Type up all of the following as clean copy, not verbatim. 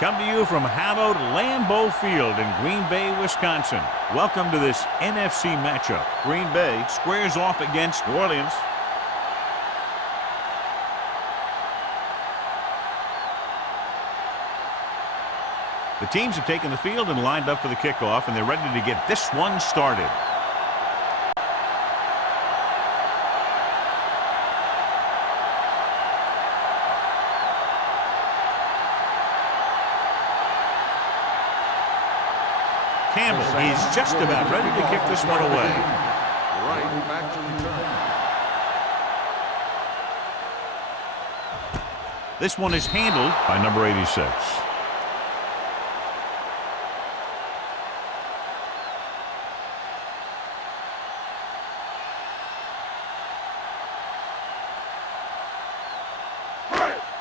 come to you from hallowed Lambeau Field in Green Bay, Wisconsin. Welcome to this NFC matchup. Green Bay squares off against New Orleans. The teams have taken the field and lined up for the kickoff, and they're ready to get this one started. Campbell, he's just about ready to kick this one away. Right back to return. This one is handled by number 86.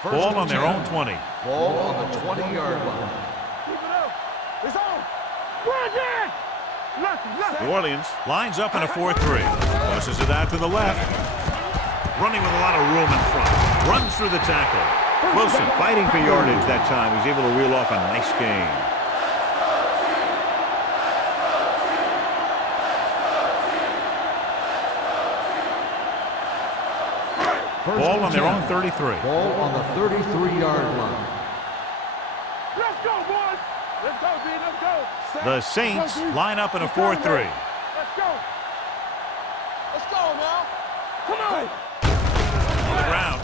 Ball on their own 20. Ball on the 20-yard line. Keep it up. It's on. New Orleans lines up in a 4-3. Pushes it out to the left. Running with a lot of room in front. Runs through the tackle. Wilson fighting for yardage that time. He's able to reel off a nice gain. Ball on their own 33. Ball on the 33-yard line. Let's go, boys. Let's go, D. Let's go. The Saints line up in a 4-3. Let's go. Let's go now. Come on. On the ground.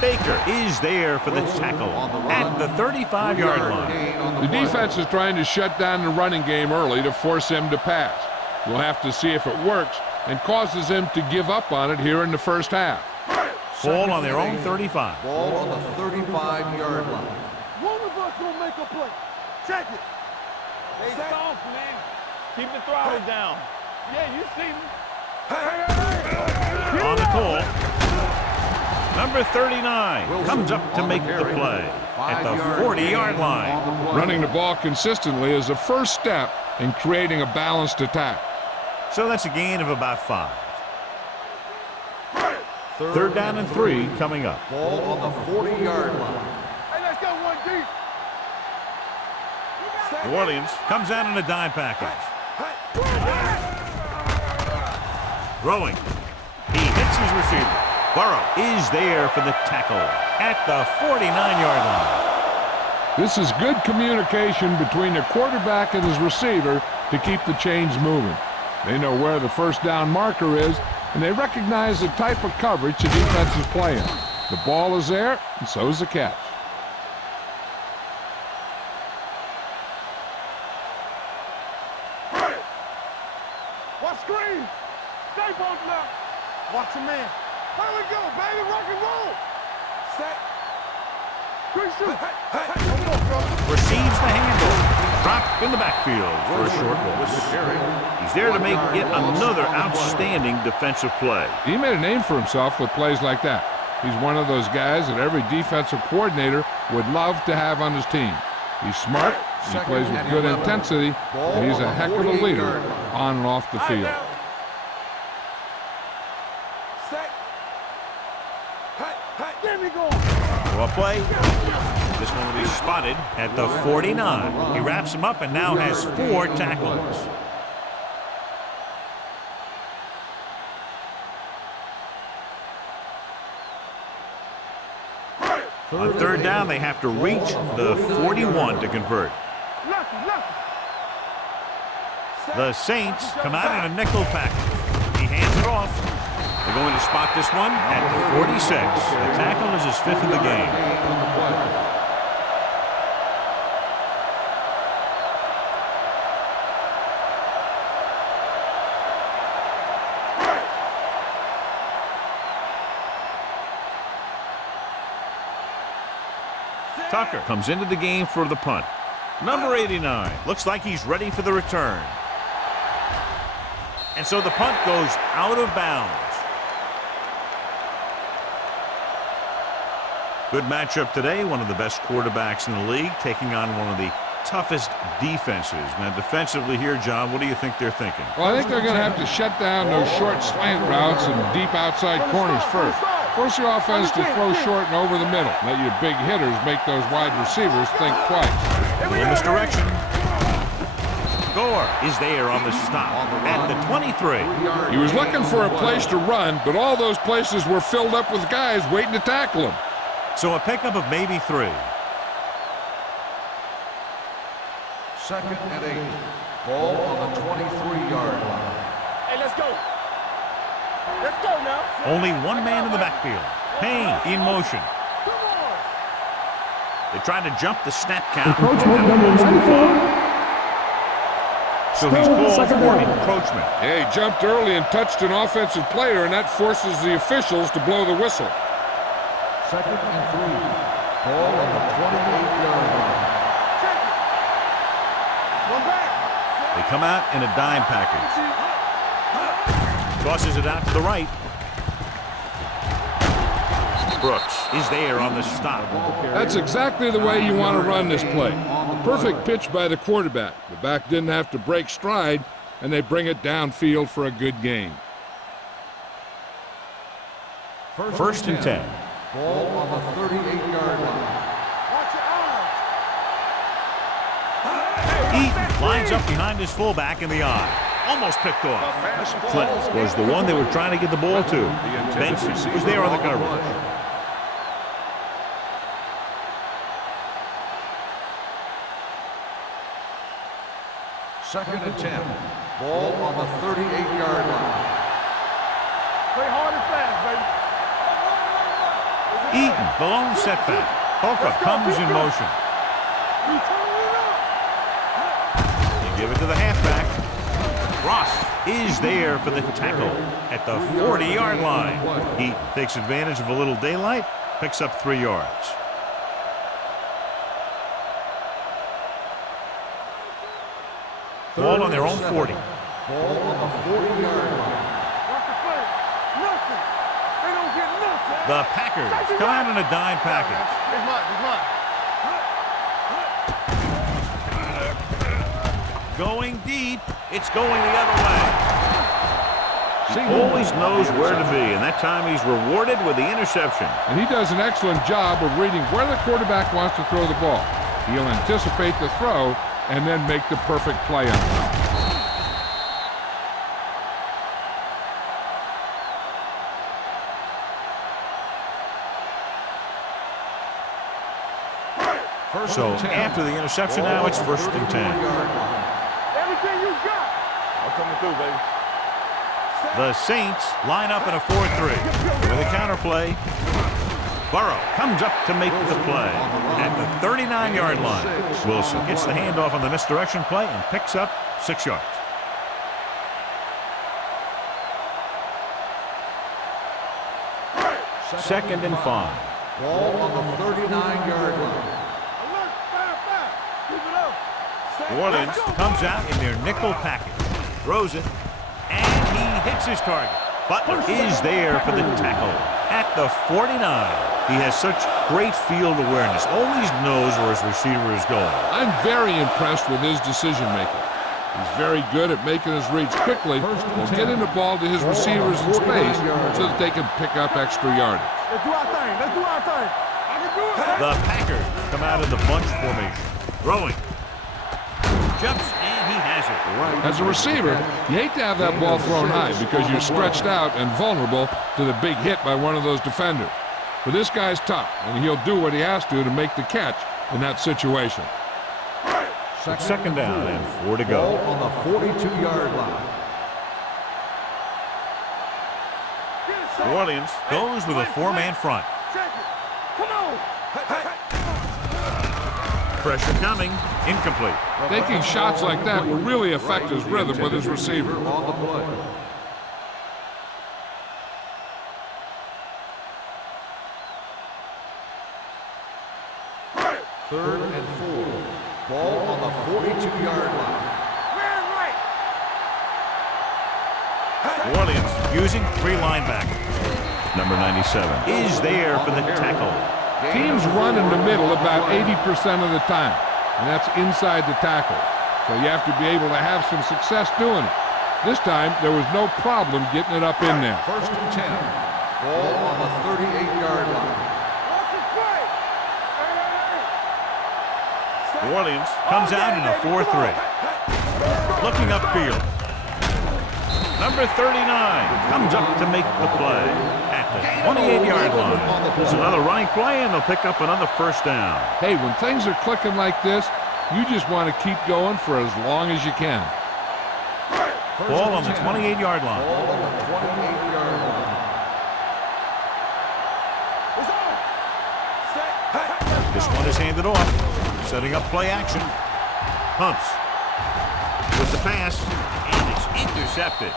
Baker is there for the tackle at the 35-yard line. The defense is trying to shut down the running game early to force him to pass. We'll have to see if it works and causes him to give up on it here in the first half. Ball on their own 35. Ball on the 35-yard line. One of us gonna make a play. Check it. Stay soft, man. Keep the throttle down. Yeah, you see me. On the call. Number 39 comes up to make the play at the 40-yard line. Running the ball consistently is the first step in creating a balanced attack. So that's a gain of about 5. Third down and 3 coming up. Ball on the 40-yard line. Hey, let's go one deep. New Orleans comes out in a dime package. Throwing. He hits his receiver. Burrow is there for the tackle at the 49-yard line. This is good communication between the quarterback and his receiver to keep the chains moving. They know where the first down marker is, and they recognize the type of coverage the defense is playing. The ball is there, and so is the catch. Watch screen. Stay both now. Watch a man. Here we go, baby. Rock and roll. Set. Quick shoot. Receives the handle. Dropped in the backfield for a short loss. He's there to make yet another outstanding defensive play. He made a name for himself with plays like that. He's one of those guys that every defensive coordinator would love to have on his team. He's smart, he plays with good intensity, and he's a heck of a leader on and off the field. Well play. This one will be spotted at the 49. He wraps him up and now has 4 tackles. On third down, they have to reach the 41 to convert. The Saints come out in a nickel package. He hands it off. They're going to spot this one at the 46. The tackle is his 5th of the game. Tucker comes into the game for the punt. Number 89 looks like he's ready for the return. And so the punt goes out of bounds. Good matchup today. One of the best quarterbacks in the league taking on one of the toughest defenses. Now defensively here, John, what do you think they're thinking? Well, I think they're going to have to shut down those short slant routes and deep outside corners first. Force the offense to throw short and over the middle. Let your big hitters make those wide receivers think twice. Little misdirection. Gore is there on the stop at the 23. He was looking for a place to run, but all those places were filled up with guys waiting to tackle him. So a pickup of maybe 3. Second and 8. Ball on the 23-yard line. Hey, let's go. Let's go now. Only one man in the backfield. Payne in motion. They tried to jump the snap count. So he's called for encroachment. Yeah, he jumped early and touched an offensive player, and that forces the officials to blow the whistle. Second and 3. Ball on the 28-yard line. They come out in a dime package. Tosses it out to the right. Brooks is there on the stop. That's exactly the way you want to run this play. Perfect pitch by the quarterback. The back didn't have to break stride, and they bring it downfield for a good gain. First and 10. Ball on the 38-yard line. Eaton lines up behind his fullback in the eye. Almost picked off. Clint was the one they were trying to get the ball to. Benson was there on the coverage. Second and 10. Ball on the 38-yard line. Play hard and fast, baby. Eaton, the lone setback. Polka comes in motion. They give it to the halfback. Ross is there for the tackle at the 40-yard line. Eaton takes advantage of a little daylight, picks up 3 yards. Ball on their own 40. Ball on the 40-yard line. Watch the play. Nothing. They don't get nothing. The Packers come out in a dime package. It's mine. It's mine. Going deep. It's going the other way. He always knows where to be, and that time he's rewarded with the interception. And he does an excellent job of reading where the quarterback wants to throw the ball. He'll anticipate the throw and then make the perfect play on it. So after the interception now, it's first and 10. Everything you got. I'm coming through, baby. The Saints line up in a 4-3 with a counter play. Burrow comes up to make the play at the 39-yard line. Wilson gets the handoff on the misdirection play and picks up 6 yards. Second and 5. Ball on the 39-yard line. Alert. Fire. Keep it up. New Orleans comes out in their nickel package, throws it, and he hits his target. Butler is there for the tackle at the 49. He has such great field awareness, always knows where his receiver is going. I'm very impressed with his decision-making. He's very good at making his reads quickly while getting the ball to his receivers in space so that they can pick up extra yardage. Let's do our thing. Let's do our thing. I can do it. The Packers come out in the bunch formation. Throwing. Jumps, and he has it. As a receiver, you hate to have that ball thrown high because you're stretched out and vulnerable to the big hit by one of those defenders. But this guy's tough, and he'll do what he has to make the catch in that situation. Second down and 4 to go. Ball on the 42-yard line. New Orleans goes with a 4-man front. Check it. Come on. Pressure coming. Incomplete. Taking shots like that will really affect his rhythm with his receiver. On the play. Third and 4. Ball on the 42-yard line. Man right. New Orleans using 3 linebackers. Number 97 is there for the tackle. Teams run in the middle about 80% of the time, and that's inside the tackle. So you have to be able to have some success doing it. This time, there was no problem getting it up in there. First and 10. Ball on the 38-yard line. New Orleans comes out in a 4-3. Looking upfield. Number 39 comes up to make the play at the 28-yard line. There's another running play, and they'll pick up another first down. Hey, when things are clicking like this, you just want to keep going for as long as you can. Ball on the 28-yard line. Ball on the 28-yard line. This one is handed off. Setting up play action. Pumps. With the pass, and it's intercepted.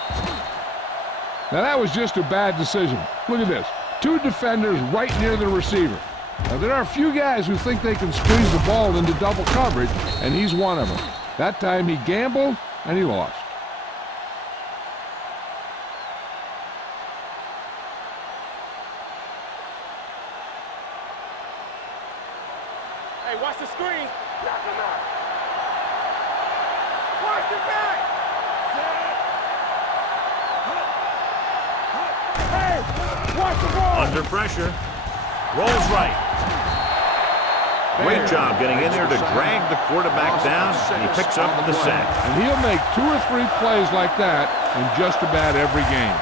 Now that was just a bad decision. Look at this. Two defenders right near the receiver. Now there are a few guys who think they can squeeze the ball into double coverage, and he's one of them. That time he gambled, and he lost. Hey, watch the screen. Knock him out. Watch it back. Hey, watch the ball. Under pressure. Rolls right. Great job getting in there to drag the quarterback down, and he picks up the sack. And he'll make 2 or 3 plays like that in just about every game.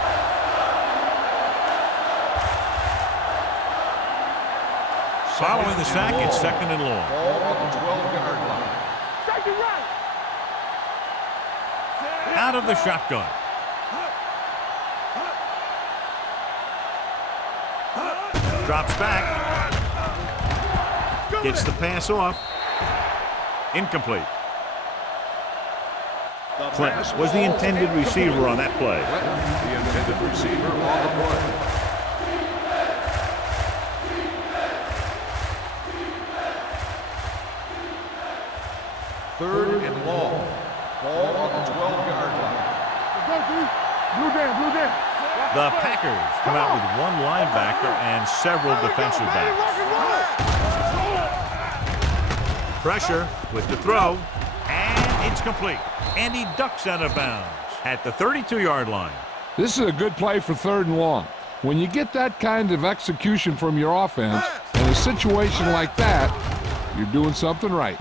Following the sack, it's 2nd and long. Ball on the 12-yard line. Take it right. Out of the shotgun. Drops back. Gets the pass off. Incomplete. Clinton was the intended receiver on that play. The intended receiver on the play. Third and long. Ball on the 12-yard line. Let's go, D. Blue down, blue down. The Packers come out with 1 linebacker and several defensive backs. Pressure with the throw, and it's complete. And he ducks out of bounds at the 32-yard line. This is a good play for 3rd and long. When you get that kind of execution from your offense in a situation like that, you're doing something right.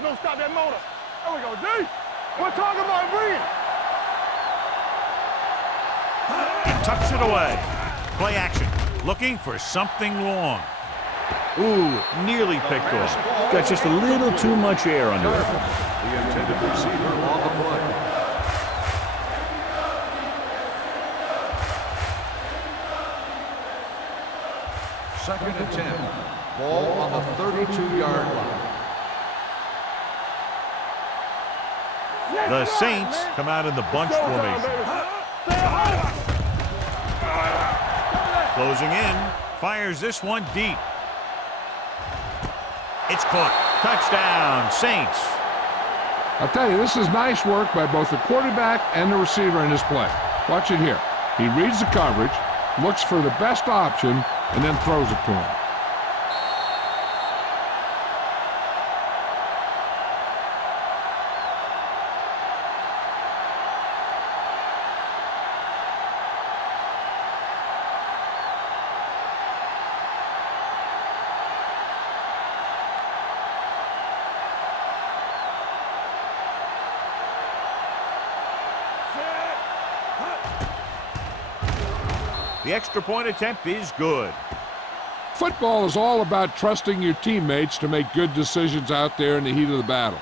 Don't stop that motor. There we go, D. We're talking about breathing. He tucks it away. Play action. Looking for something long. Ooh, nearly picked off. Got just a little too much air under it. The intended receiver on the play. Second and 10. Ball on the 32-yard line. The Saints come out in the bunch formation. Closing in, fires this one deep. It's caught. Touchdown, Saints. I'll tell you, this is nice work by both the quarterback and the receiver in this play. Watch it here. He reads the coverage, looks for the best option, and then throws it to him. The extra point attempt is good. Football is all about trusting your teammates to make good decisions out there in the heat of the battle.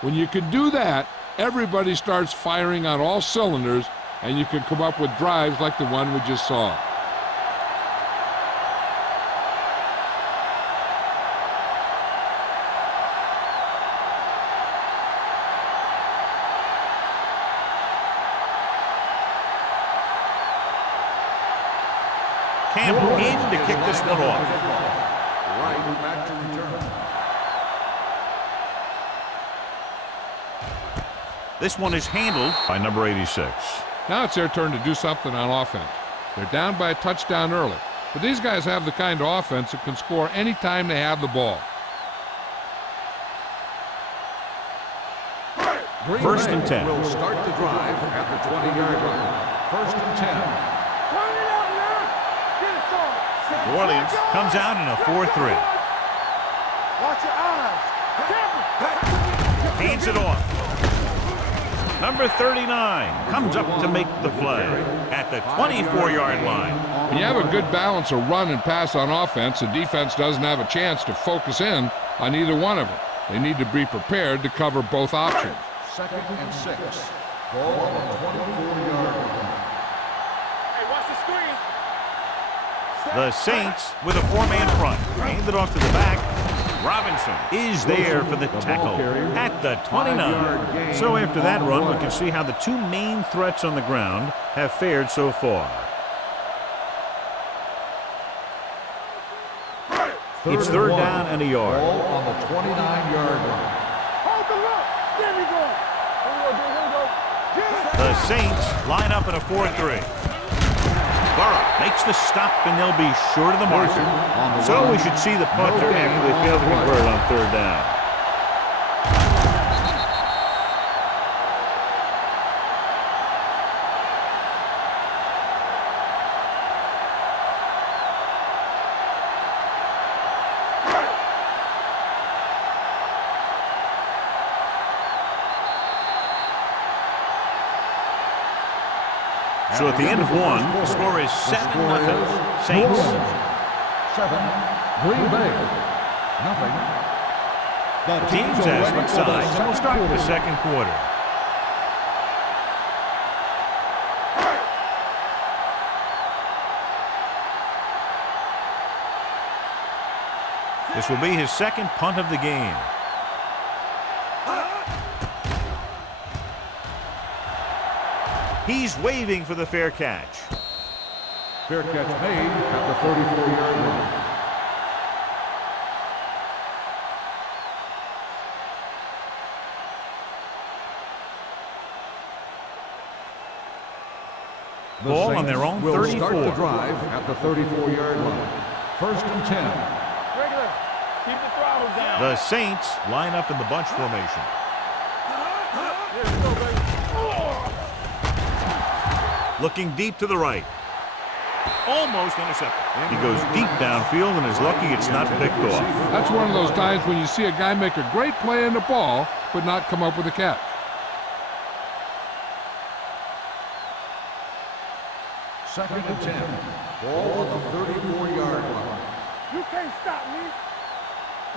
When you can do that, everybody starts firing on all cylinders, and you can come up with drives like the one we just saw. Campbell in to kick this one off. Right back to return. This one is handled by number 86. Now it's their turn to do something on offense. They're down by a touchdown early. But these guys have the kind of offense that can score anytime they have the ball. First and 10. Will start the drive at the 20-yard line. First and 10. Turn it up now. Get it started. New Orleans comes out in a 4-3. Watch your eyes. Hands it off. Number 39 comes up to make the play at the 24-yard line. When you have a good balance of run and pass on offense, the defense doesn't have a chance to focus in on either one of them. They need to be prepared to cover both options. Second and 6. Ball on the 24-yard line. Hey, watch the screen. The Saints with a 4-man front. Hand it off to the back. Robinson is there for the tackle at the 29. So after that run, we can see how the two main threats on the ground have fared so far. It's third down and a yard. Ball on the 29-yard line. Hold the look. There we go. Here we go. Get it. The Saints line up in a 4-3. Burrow makes the stop, and they'll be short of the marker. So we should see the punter after they fail to convert on third down. So at the end of one, the score is 7-0 Saints. 7, Green Bay, nothing. The teams as switch sides, and we'll start with the second quarter. This will be his second punt of the game. He's waving for the fair catch. Fair catch made at the 34-yard line. Ball on their own 34. Will start the drive at the 34-yard line. First and 10. Regular. Keep the throttle down. The Saints line up in the bunch formation. Here we go, baby. Looking deep to the right. Almost intercepted. He goes deep downfield and is lucky it's not picked off. That's one of those times when you see a guy make a great play in the ball, but not come up with a catch. Second and 10. Ball on the 34-yard line. You can't stop me.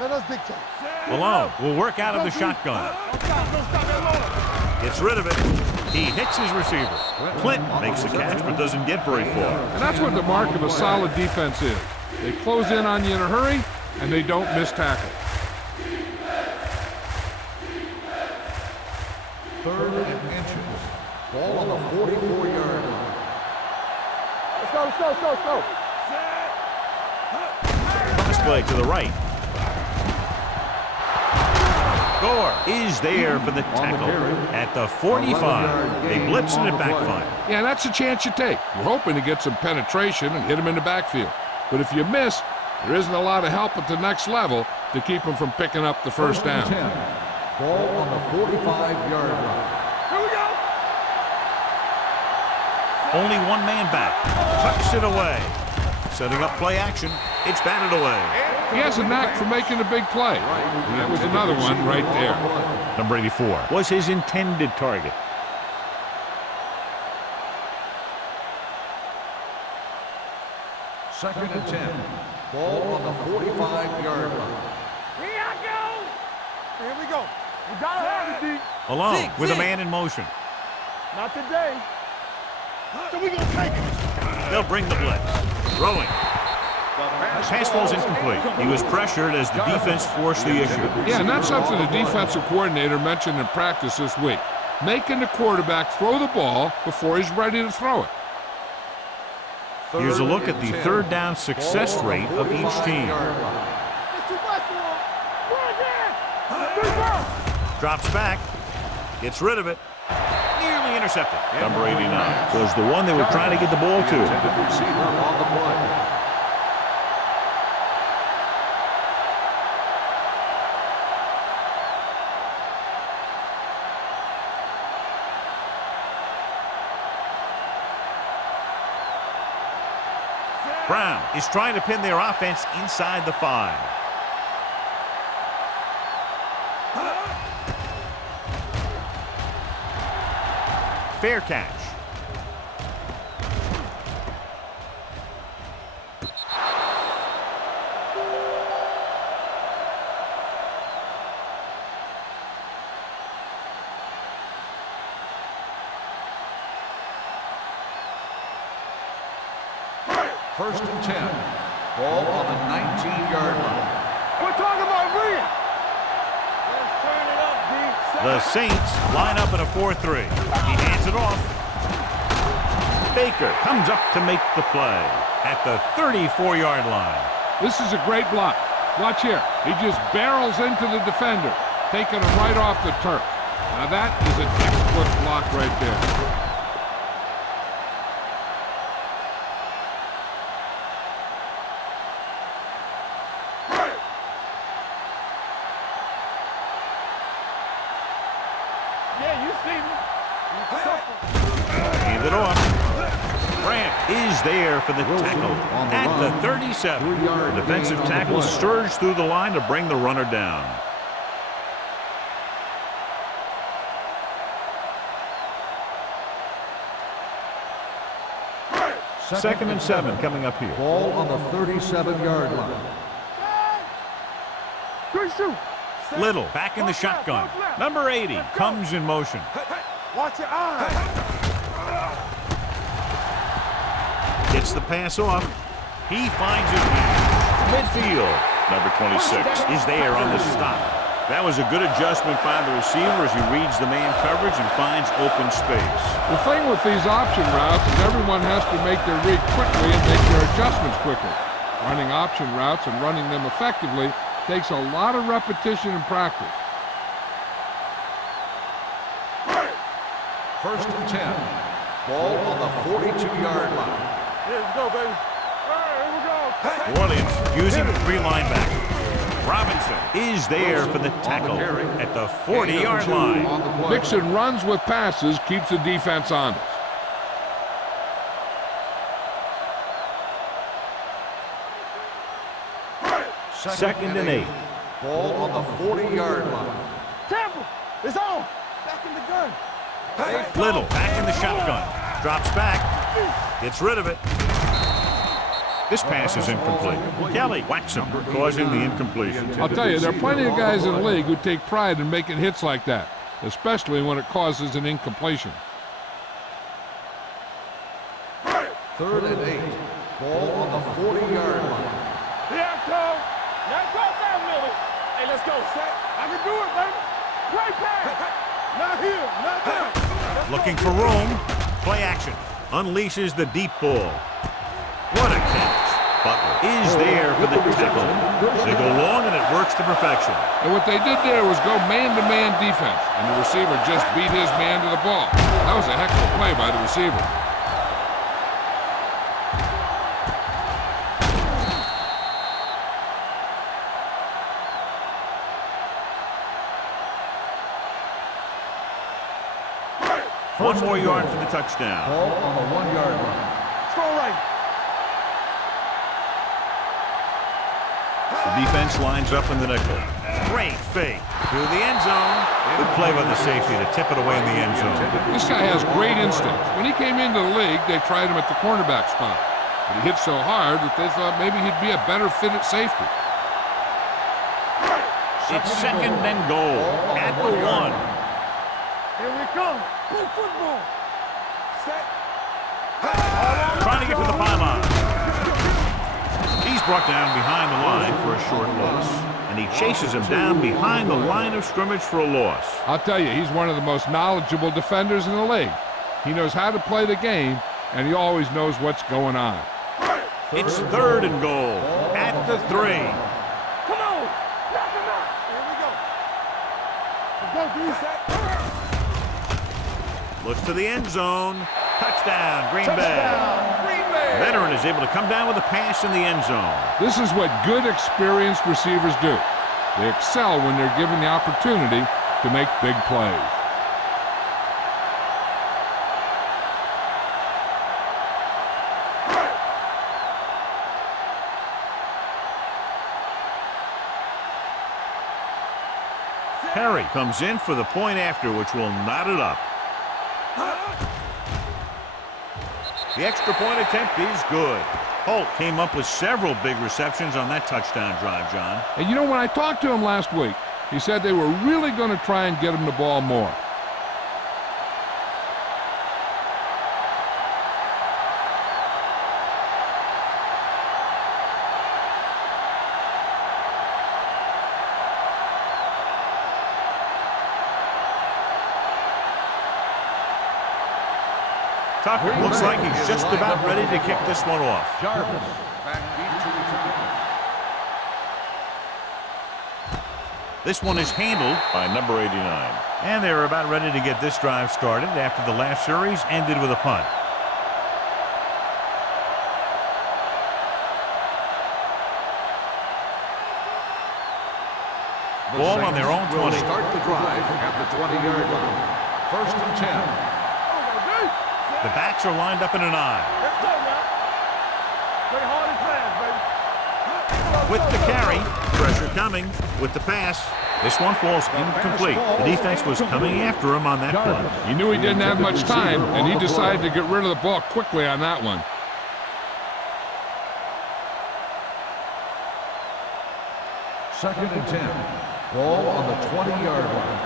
Let us dictate. Malone will work out of the shotgun. Don't stop that load. Gets rid of it. He hits his receiver. Clinton makes the catch but doesn't get very far. And that's what the mark of a solid defense is. They close in on you in a hurry, and they don't miss tackle. Third and inches. Ball on the 44-yard line. Let's go. Pass play to the right. Gore is there for the tackle at the 45. They blitz and it backfire. Yeah, that's a chance you take. You're hoping to get some penetration and hit him in the backfield. But if you miss, there isn't a lot of help at the next level to keep him from picking up the first down. 10. Ball on the 45-yard line. Here we go. Only one man back. Tucks it away. Setting up play action. It's batted away. He has a knack for making a big play. And that was another one right there. Number 84 was his intended target. Second and 10. Ball on the 45-yard line. Here I go. Here we go. You gotta have it, D. Malone with a man in motion. Not today. So we gonna take it. They'll bring the blitz. Throwing. Pass ball's incomplete. He was pressured as the defense forced the issue. Yeah, and that's something the defensive coordinator mentioned in practice this week. Making the quarterback throw the ball before he's ready to throw it. Here's a look at the third down success rate of each team. It's too much for him. Run again. Drops back. Gets rid of it. Nearly intercepted. Number 89 was the one they were trying to get the ball to. Receiver on the play. Brown is trying to pin their offense inside the 5. Fair catch. First and 10. Ball on the 19-yard line. We're talking about me. Let's turn it up, D. The Saints line up in a 4-3. He hands it off. Baker comes up to make the play at the 34-yard line. This is a great block. Watch here. He just barrels into the defender, taking him right off the turf. Now that is a textbook block right there. Yeah, you see me. Hand it off. Grant is there for the tackle at the 37. The defensive tackle surged through the line to bring the runner down. Second and 7 coming up here. Ball on the 37-yard line. 3-2. Little back in the shotgun. Number 80 comes in motion. Watch your eyes. Gets the pass off. He finds his man. Midfield. Number 26 is there on the stop. That was a good adjustment by the receiver as he reads the man coverage and finds open space. The thing with these option routes is everyone has to make their read quickly and make their adjustments quickly. Running option routes and running them effectively takes a lot of repetition and practice. First and 10. Ball on the 42-yard line. Here we go, baby. All right, here we go. New Orleans using 3 linebackers. Robinson is there for the tackle at the 40-yard line. Mixon runs with passes, keeps the defense honest. Second and 8. Ball on the 40-yard line. Temple, it's on. Back in the gun. Little back in the shotgun. Drops back. Gets rid of it. This pass is incomplete. Kelly whacks him, causing the incompletion. I'll tell you, there are plenty of guys in the league who take pride in making hits like that, especially when it causes an incompletion. Third and 8. Ball on the 40-yard line. Here I come. Now cross out, Miller. Hey, let's go. I can do it, baby. Great pass. Not here, not there. Looking for room. Play action. Unleashes the deep ball. What a catch. Butler is there for the tackle. They go long and it works to perfection. And what they did there was go man-to-man defense, and the receiver just beat his man to the ball. That was a heck of a play by the receiver. One more yard for the touchdown. Ball on the 1-yard line. Let's go right. The defense lines up in the nickel. Great fake through the end zone. Good play by the safety to tip it away in the end zone. This guy has great instincts. When he came into the league, they tried him at the cornerback spot. But he hit so hard that they thought maybe he'd be a better fit at safety. It's second and goal at the 1. Here we come. Play football. Set. Trying to get to the pylon. He's brought down behind the line for a short loss. And he chases him down behind the line of scrimmage for a loss. I'll tell you, he's one of the most knowledgeable defenders in the league. He knows how to play the game, and he always knows what's going on. It's third and goal at the 3. Come on. Knock him out. Here we go. Let's go, D. Looks to the end zone. Touchdown, Green Bay. Veteran is able to come down with a pass in the end zone. This is what good, experienced receivers do. They excel when they're given the opportunity to make big plays. Perry comes in for the point after, which will knot it up. The extra point attempt is good. Holt came up with several big receptions on that touchdown drive, John. And you know, when I talked to him last week, he said they were really going to try and get him the ball more. Tucker looks like he's just about ready to kick this one off. Jarvis back deep to return. This one is handled by number 89. And they're about ready to get this drive started after the last series ended with a punt. Ball on their own 20. Start the drive at the 20-yard line. 1st and 10. The backs are lined up in an I. Let's go now. Play hard and fast, baby. With the carry, pressure coming. With the pass, this one falls incomplete. The defense was coming after him on that play. He knew he didn't have much time, and he decided to get rid of the ball quickly on that one. 2nd and 10. Ball on the 20-yard line.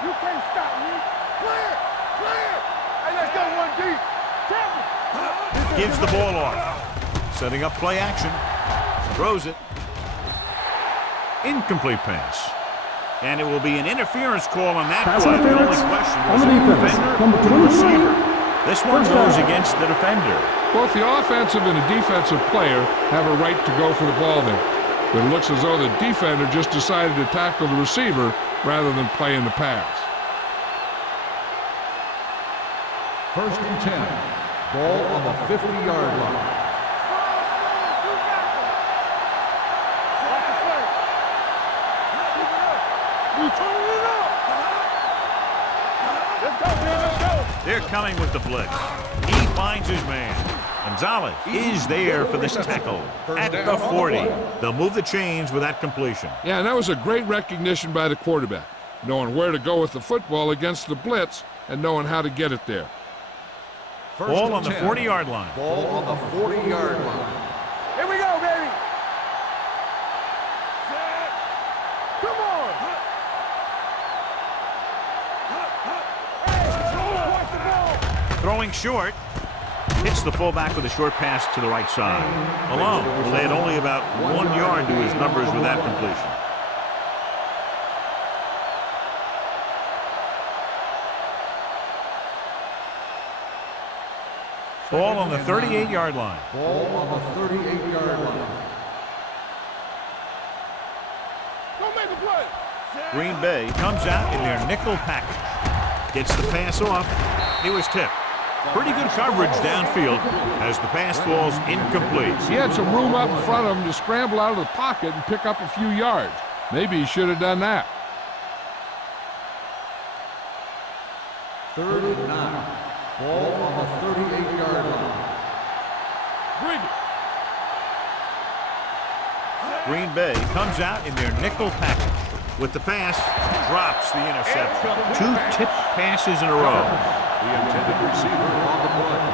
You can't stop me. Clear. Clear. Hey, let's go 1 deep. Gives the ball off. Setting up play action. Throws it. Incomplete pass. And it will be an interference call on that Pass play. The only interference question on was the the defense. defender Number or the 23. receiver. This one First goes down. against the defender. Both the offensive and the defensive player have a right to go for the ball there. But it looks as though the defender just decided to tackle the receiver rather than playing the pass. 1st and 10. Ball on the 50-yard line. They're coming with the blitz. He finds his man. Gonzalez is there for this tackle at the 40. They'll move the chains with that completion. Yeah, and that was a great recognition by the quarterback, knowing where to go with the football against the blitz and knowing how to get it there. Ball on the 40-yard line. Ball on the 40-yard line. Here we go, baby. Come on. Watch the ball. Throwing short. Hits the fullback with a short pass to the right side. Malone will add only about 1 yard to his numbers with that completion. Ball on the 38-yard line. Ball on the 38-yard line. Go make a play. Green Bay comes out in their nickel package. Gets the pass off. He was tipped. Pretty good coverage downfield as the pass falls incomplete. He had some room up in front of him to scramble out of the pocket and pick up a few yards. Maybe he should have done that. 3rd and 9. Ball on the 38-yard line. Bring it. Green Bay comes out in their nickel package. With the pass, drops the interception. 2 tipped passes in a row. The intended receiver on the play.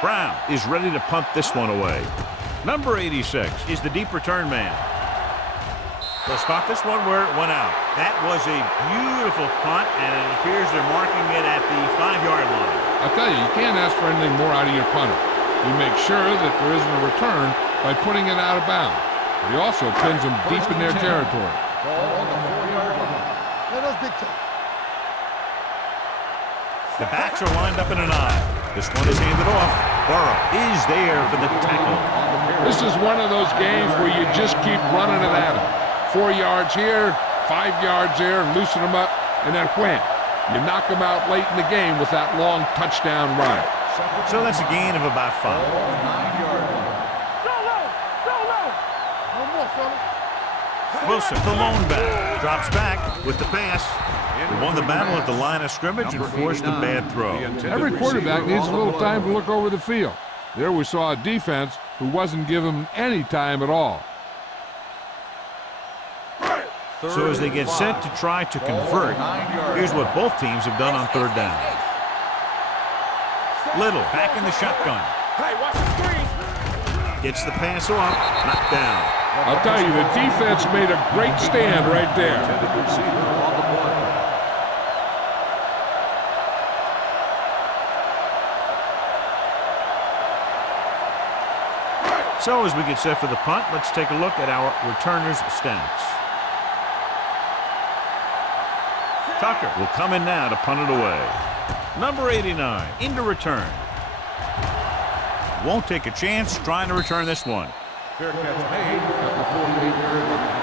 Brown is ready to punt this one away. Number 86 is the deep return man. They'll stop this one where it went out. That was a beautiful punt, and it appears they're marking it at the 5-yard line. I'll tell you, you can't ask for anything more out of your punter. You make sure that there isn't a return by putting it out of bounds. But he also pins them deep in their territory. Ball on the 4-yard line. Let us big time. The backs are lined up in an I. This one is handed off. Burrow is there for the tackle. This is one of those games where you just keep running it at them. 4 yards here, 5 yards there, loosen them up, and then wham. You knock them out late in the game with that long touchdown run. So that's a gain of about 5. 9-yard line. Go low. Go low. No more, fella. 2 Wilson, the lone back, drops back with the pass. They won the battle at the line of scrimmage and forced a bad throw. Every quarterback needs a little time to look over the field. There we saw a defense who wasn't given any time at all. So as they get set to try to convert, here's what both teams have done on third down. Little back in the shotgun. Hey, watch the screen. Gets the pass off, knocked down. I'll tell you, the defense made a great stand right there. So as we get set for the punt, let's take a look at our returners' stats. Tucker will come in now to punt it away. Number 89 into return. Won't take a chance trying to return this one. Fair catch made at the 48-yard line.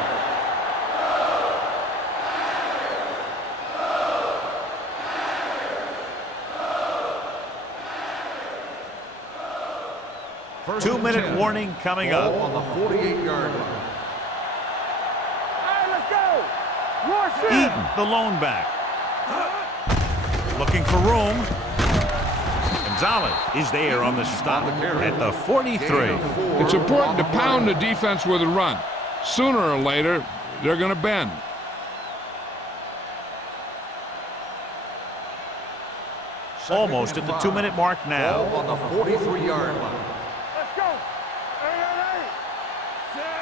First 2-minute warning coming up. On the 48-yard line. Hey, let's go. Rush it. Eaton, the lone back. Looking for room. Gonzalez is there on the stop at the 43. It's important to pound the defense with a run. Sooner or later, they're going to bend. Almost at the 2-minute mark now. Ball on the 43-yard line. Let's go. Hey, hey, hey.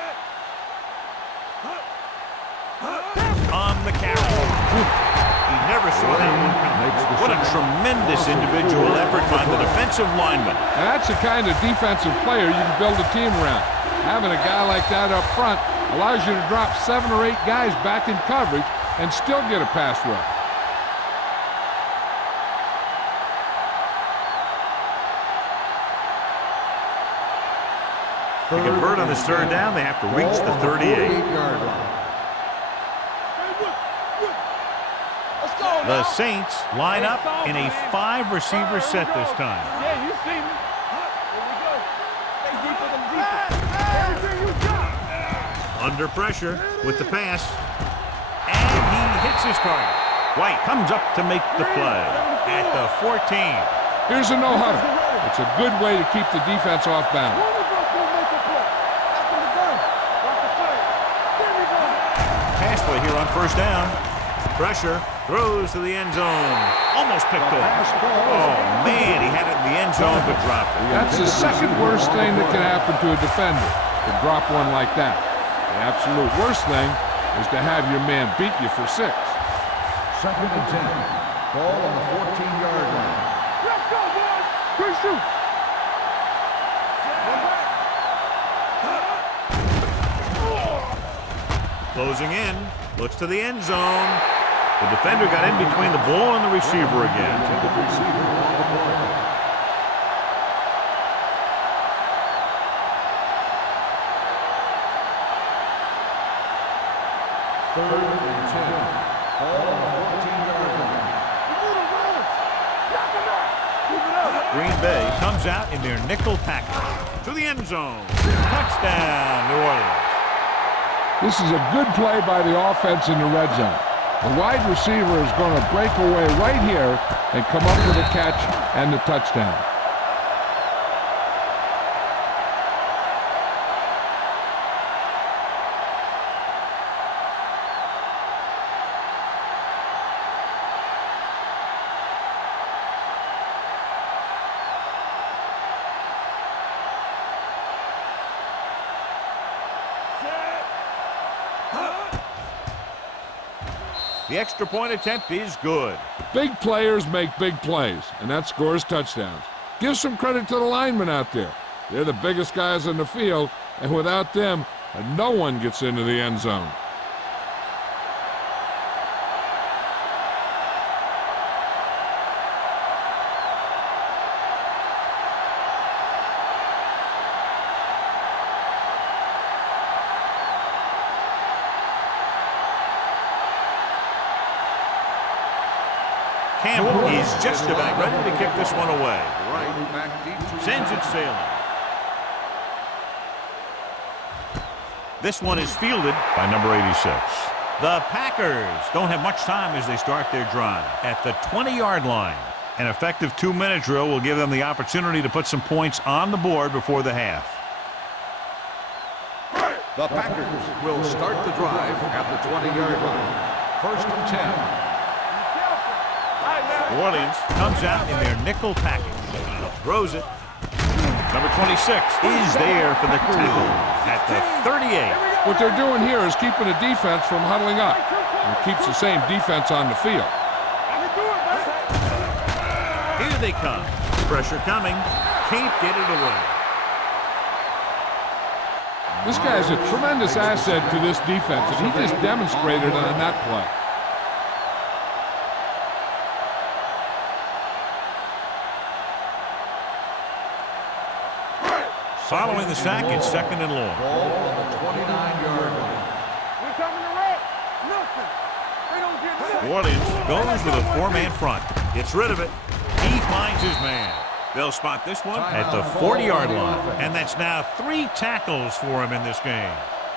On the carry. He never saw that one coming. What a tremendous individual effort by the defensive lineman. That's the kind of defensive player you can build a team around. Having a guy like that up front allows you to drop 7 or 8 guys back in coverage and still get a pass rush. To convert on this third down, they have to reach the 38. Let's go. The Saints line up in a 5-receiver set this time. Yeah, you see me. Here we go. Stay deeper than deeper. Everything you got. Under pressure with the pass. And he hits his target. White comes up to make the play at the 14. Here's a no-huddle. It's a good way to keep the defense off balance. Pass play here on first down. Pressure, throws to the end zone. Almost picked off. Oh, man, he had it in the end zone, but dropped it. That's the second worst thing that can happen to a defender, to drop one like that. The absolute worst thing is to have your man beat you for 6. Second and 10. Ball on the 14-yard line. Let's go, boys. Good shoot. Closing in, looks to the end zone. The defender got in between the ball and the receiver again. Third and 10. Ball on the 14-yard line. Green Bay comes out in their nickel package to the end zone. Touchdown, New Orleans. This is a good play by the offense in the red zone. The wide receiver is going to break away right here and come up with a catch and the touchdown. The extra point attempt is good. Big players make big plays, and that scores touchdowns. Give some credit to the linemen out there. They're the biggest guys on the field, and without them, no one gets into the end zone. Campbell is just about ready to kick this one away. Right back deep to Sends it sailing. This one is fielded by number 86. The Packers don't have much time as they start their drive at the 20-yard line. An effective 2-minute drill will give them the opportunity to put some points on the board before the half. The Packers will start the drive at the 20-yard line. First and 10. New Orleans comes out in their nickel package. Throws it. Number 26 is there for the tackle at the 38. What they're doing here is keeping the defense from huddling up. And it keeps the same defense on the field. Here they come. Pressure coming. Can't get it away. This guy's a tremendous asset to this defense, and he just demonstrated on that play. Following the sack, it's second and long. Ball on the 29-yard line. We coming to wreck. Nothing. They don't get nothing. New Orleans goes with a 4-man front. Gets rid of it. He finds his man. They'll spot this one at the 40-yard line. And that's now 3 tackles for him in this game.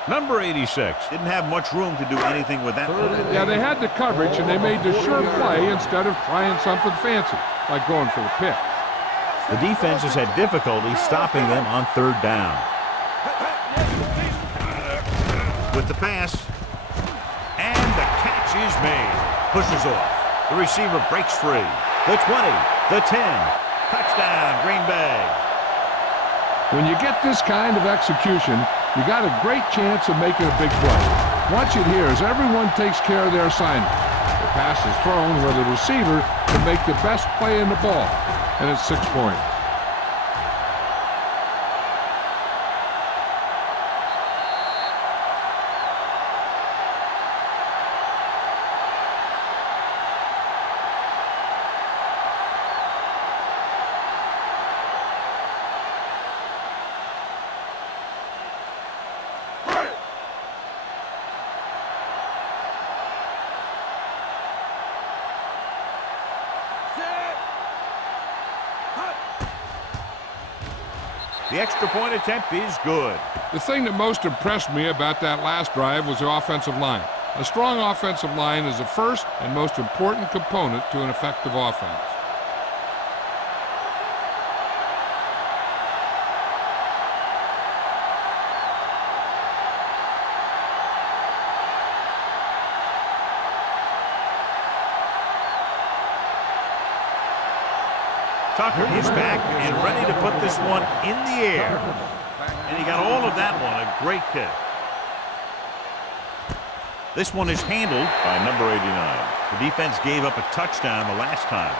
Number 86 didn't have much room to do anything with that one. Yeah, they had the coverage, and they made the sure play instead of trying something fancy, like going for the pick. The defense has had difficulty stopping them on third down. With the pass. And the catch is made. Pushes off. The receiver breaks free. The 20. The 10. Touchdown, Green Bay. When you get this kind of execution, you got a great chance of making a big play. Watch it here as everyone takes care of their assignment. The pass is thrown where the receiver can make the best play in the ball. And it's 6 points. The extra point attempt is good. The thing that most impressed me about that last drive was the offensive line. A strong offensive line is the first and most important component to an effective offense. Tucker is back and ready to put this one in the air. And he got all of that one. A great kick. This one is handled by number 89. The defense gave up a touchdown the last time.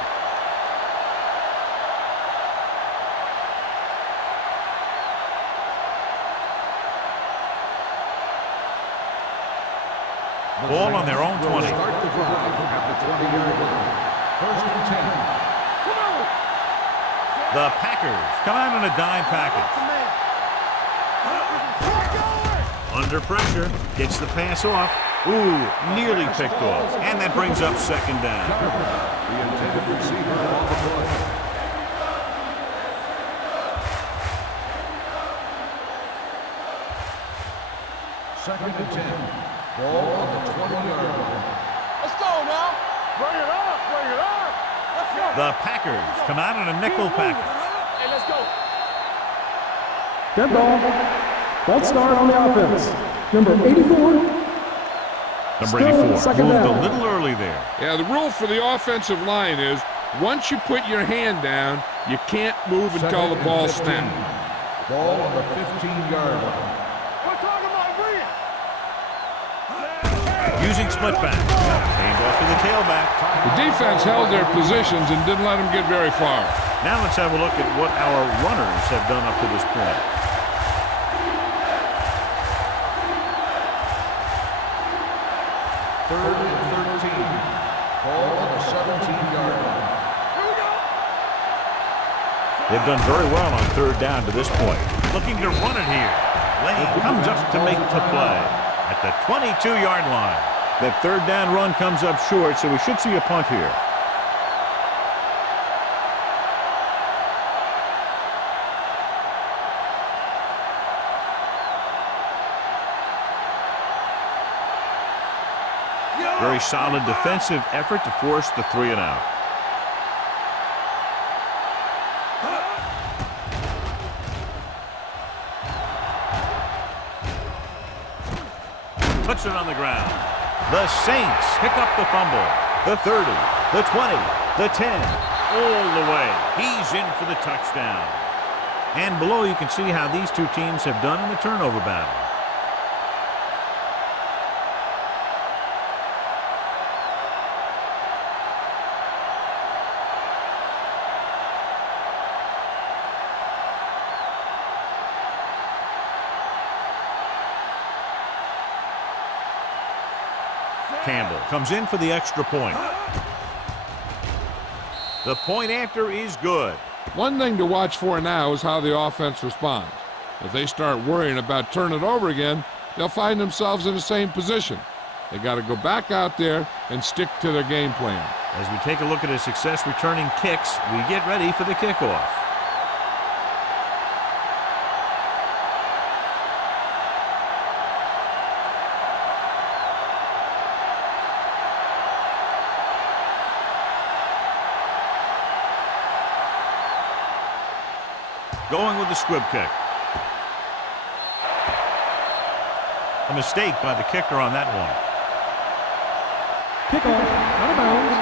Ball on their own 20. Start the drive at the 20-yard line. First and 10. The Packers come out on a dime package. Under pressure, gets the pass off. Ooh, nearly picked off. And that brings up second down. The intended receiver on the play. Second and 10. Ball on the 20-yard line. Let's go now. Bring it up. Bring it up. Let's go. The Packers come out on a nickel package. Hey, let's go. Dead ball. Let's start on the offense. Number 84. Number Still 84 second moved down. a little early there. Yeah, the rule for the offensive line is once you put your hand down, you can't move until the ball snaps. Ball on the 15-yard line. We're talking about bring it. Using split back. Aimed off to the tailback. The defense held their positions and didn't let them get very far. Now let's have a look at what our runners have done up to this point. Third and 13. Ball on the 17-yard line. They've done very well on third down to this point. Looking to run it here. Lane comes up to make the play at the 22-yard line. That third down run comes up short, so we should see a punt here. Very solid defensive effort to force the 3 and out. Puts it on the ground. The Saints pick up the fumble. The 30, the 20, the 10, all the way. He's in for the touchdown. And below you can see how these two teams have done in the turnover battle. Campbell comes in for the extra point. The point after is good. One thing to watch for now is how the offense responds. If they start worrying about turning it over again, they'll find themselves in the same position. They got to go back out there and stick to their game plan. As we take a look at his success returning kicks, we get ready for the kickoff. Going with the squib kick. A mistake by the kicker on that one. Kickoff, out of bounds.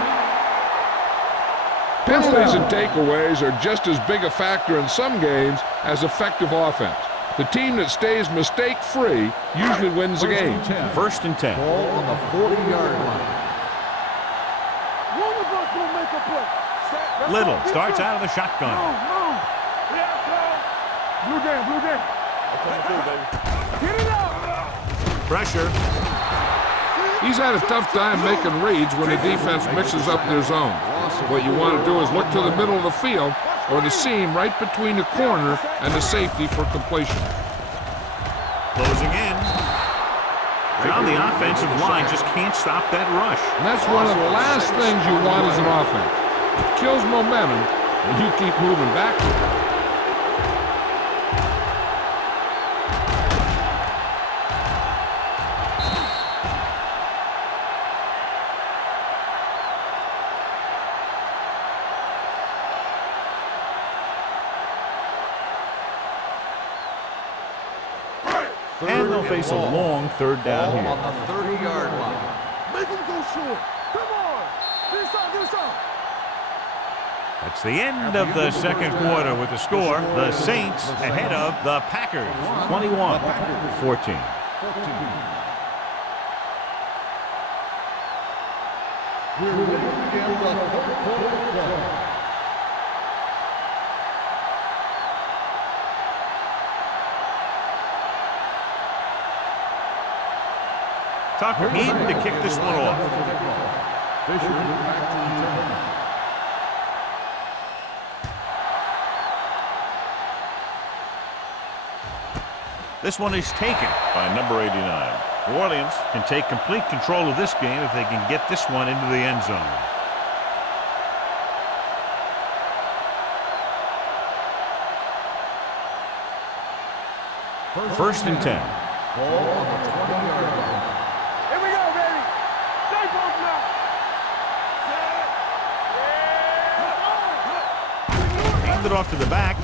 Penalties and takeaways are just as big a factor in some games as effective offense. The team that stays mistake-free usually wins the game. First and 10. Ball on the 40-yard line. One of us will make a play. Let's Little go. starts out of the shotgun. Move. Blue game, blue game. Get it out. Pressure. He's had a tough time making reads when the defense mixes up their zone. What you want to do is look to the middle of the field or the seam right between the corner and the safety for completion. Closing in. Now the offensive line just can't stop that rush. And that's one of the last things you want as an offense. It kills momentum and you keep moving backward. And they'll face a long third down Ball here. on the 30-yard line. Make him go short. Come on. This out. That's the end of the second quarter with the score. The Saints ahead of the Packers, 21-14. We're ready to begin the third quarter. Tucker in to kick this one off. Fisher back to return. This one is taken by number 89. New Orleans can take complete control of this game if they can get this one into the end zone. First and 10. Ball on the 20-yard line. Here we go, baby. Stay both now. Hand it off to the back.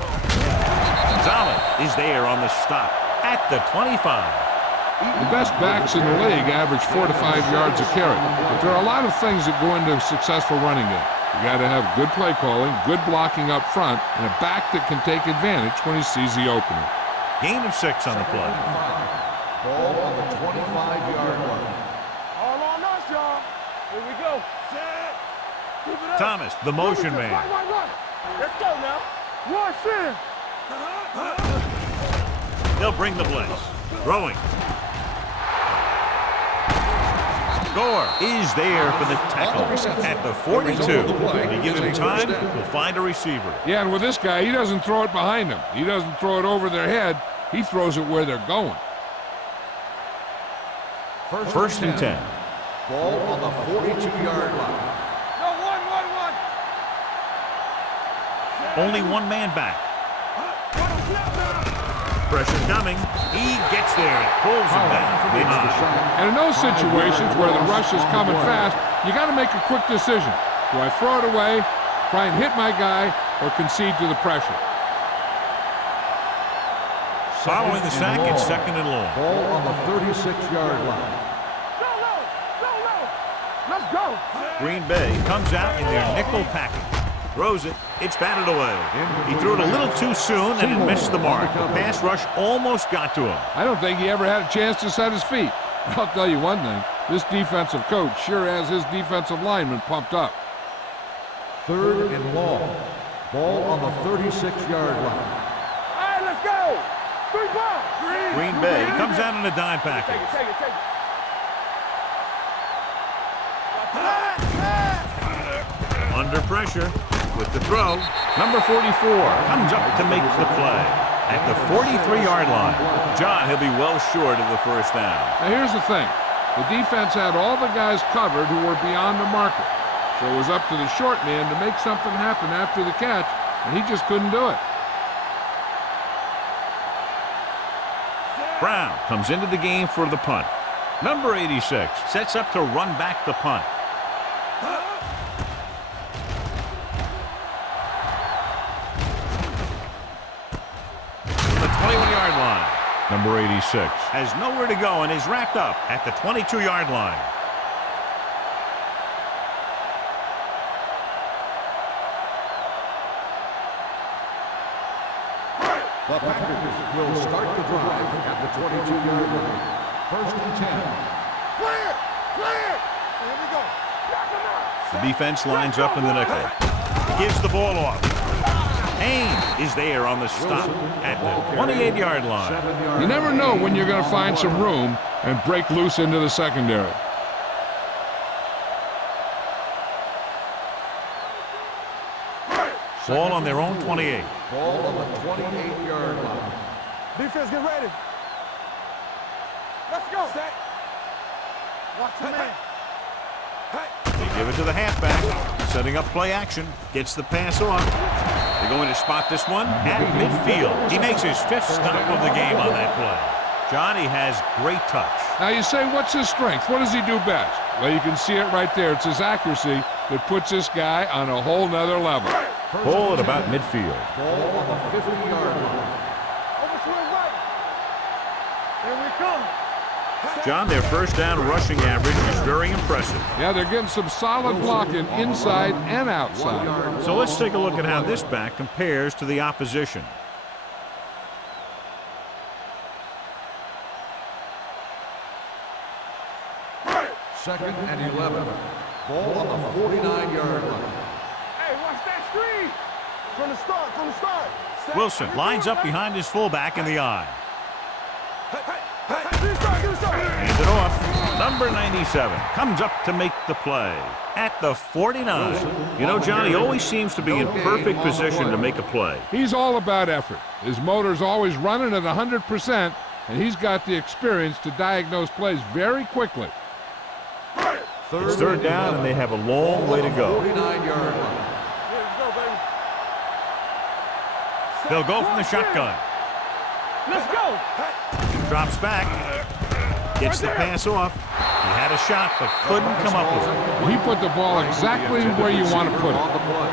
Gonzalez is there on the stop at the 25. The best backs in the league average 4 to 5 yards a carry. But there are a lot of things that go into a successful running game. You got to have good play calling, good blocking up front, and a back that can take advantage when he sees the opening. Gain of 6 on the play. Ball on the 25-yard line. All on us, y'all. Here we go. Set. Keep it up. Thomas, the motion man. Right. Let's go now. Rush in. They'll bring the blitz. Throwing. Gore is there for the tackle at the 42. They give him time, he'll find a receiver. Yeah, and with this guy, he doesn't throw it behind them. He doesn't throw it over their head. He throws it where they're going. First and 10. Ball on the 42-yard line. No, one. Only one man back. Pressure coming. He gets there and pulls him down from behind. And in those situations where the rush is coming fast, you got to make a quick decision. Do I throw it away, try and hit my guy, or concede to the pressure? Following the sack, it's second and long. Ball on the 36-yard line. Let's go. Green Bay comes out in their nickel package. Throws it. It's batted away. He threw it a little too soon, and it missed the mark. The pass rush almost got to him. I don't think he ever had a chance to set his feet. I'll tell you one thing. This defensive coach sure has his defensive lineman pumped up. Third and long. Ball on the 36-yard line. All right, let's go. 3 balls. Green Bay comes out in a dime package. Take it. Under pressure with the throw. Number 44 comes up to make the play at the 43-yard line. John, he'll be well short of the first down. Now here's the thing. The defense had all the guys covered who were beyond the marker. So it was up to the short man to make something happen after the catch, and he just couldn't do it. Brown comes into the game for the punt. Number 86 sets up to run back the punt. The 21-yard line. Number 86 has nowhere to go and is wrapped up at the 22-yard line. The Packers will start the drive at the 22-yard line. First and 10. Clear. Here we go. The defense lines up in the nickel. He gives the ball off. Haynes is there on the stop at the 28-yard line. You never know when you're going to find some room and break loose into the secondary. Ball on their own 28. Ball on the 28-yard line. Defense, get ready. Let's go. Watch the man. They give it to the halfback, setting up play action, gets the pass off. They're going to spot this one at midfield. He makes his 5th stop of the game on that play. Johnny has great touch. Now you say, what's his strength? What does he do best? Well, you can see it right there. It's his accuracy that puts this guy on a whole nother level. Ball at about midfield. Ball on the 50-yard line. Over to his right. Here we come. John, their first down rushing average is very impressive. Yeah, they're getting some solid blocking inside and outside. So let's take a look at how this back compares to the opposition. Second and 11. Ball on the 49-yard line. Hey, watch that screen. From the start. Wilson lines up behind his fullback in the eye. Hands it off. Number 97 comes up to make the play at the 49. You know, Johnny always seems to be in perfect position to make a play. He's all about effort. His motor's always running at 100%, and he's got the experience to diagnose plays very quickly. It's third down, and they have a long way to go. 49-yard line. They'll go from the shotgun. Let's go. Drops back. Gets the pass off. He had a shot, but couldn't come up with it. He put the ball exactly where you want to put On it. the play.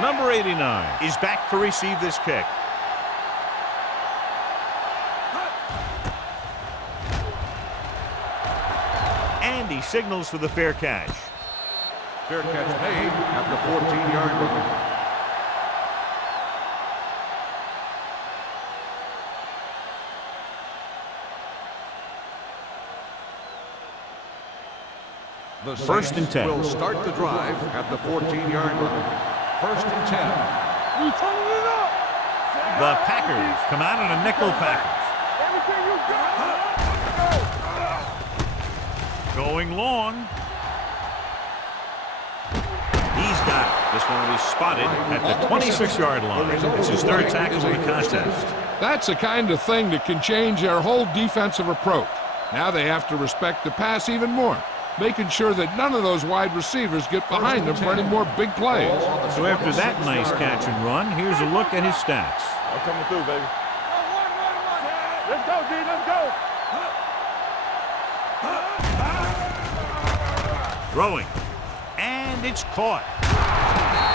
Number 89 is back to receive this kick. And he signals for the fair catch. Fair catch made at the 14-yard line. The First and 10. will start the drive at the 14-yard line. First and 10. You turning it up. The Packers come out in a nickel package. Everything you got. Going long. He's got it. This one will be spotted at the 26-yard line. It's his third tackle of the contest. That's the kind of thing that can change their whole defensive approach. Now they have to respect the pass even more, making sure that none of those wide receivers get behind them for any more big plays. So after that nice catch and run, here's a look at his stats. I'm coming through, baby. Let's go, D. Let's go. Throwing. And it's caught.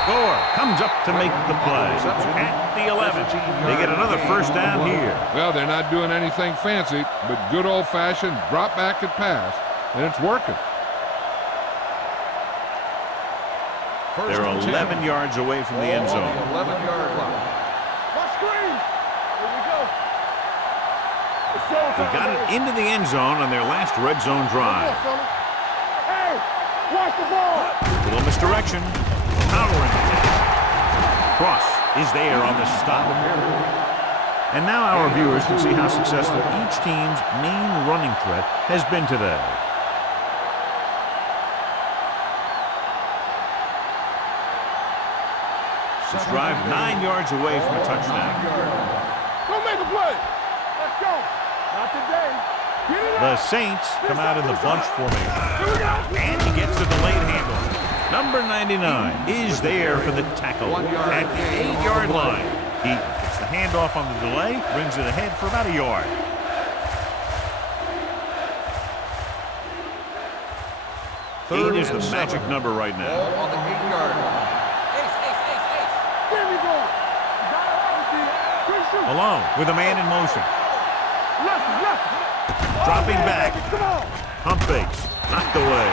Gore comes up to make the play. At the 11. They get another first down here. Well, they're not doing anything fancy, but good old-fashioned drop back and pass, and it's working. They're 11 yards away from the end zone. 11-yard line. What screen? Here we go. They got it into the end zone on their last red zone drive. Hey, watch the ball. Little misdirection. Powering. Cross is there on the stop. And now our viewers can see how successful each team's main running threat has been today. This drive 9 yards away from a touchdown. Go make a play. Let's go. Not today. Get it The up. Saints come out in the bunch formation. Here we go. And he gets the delayed handle. Number 99 is there for the tackle at the 8-yard line. He gets the handoff on the delay, brings it ahead for about a yard. Eight is the magic number right now. Ball on the 8-yard line. There we go. Got it right, D. Quick shoot. Alone with a man in motion. Left. Dropping back. Come on. Pump fakes. Knocked away.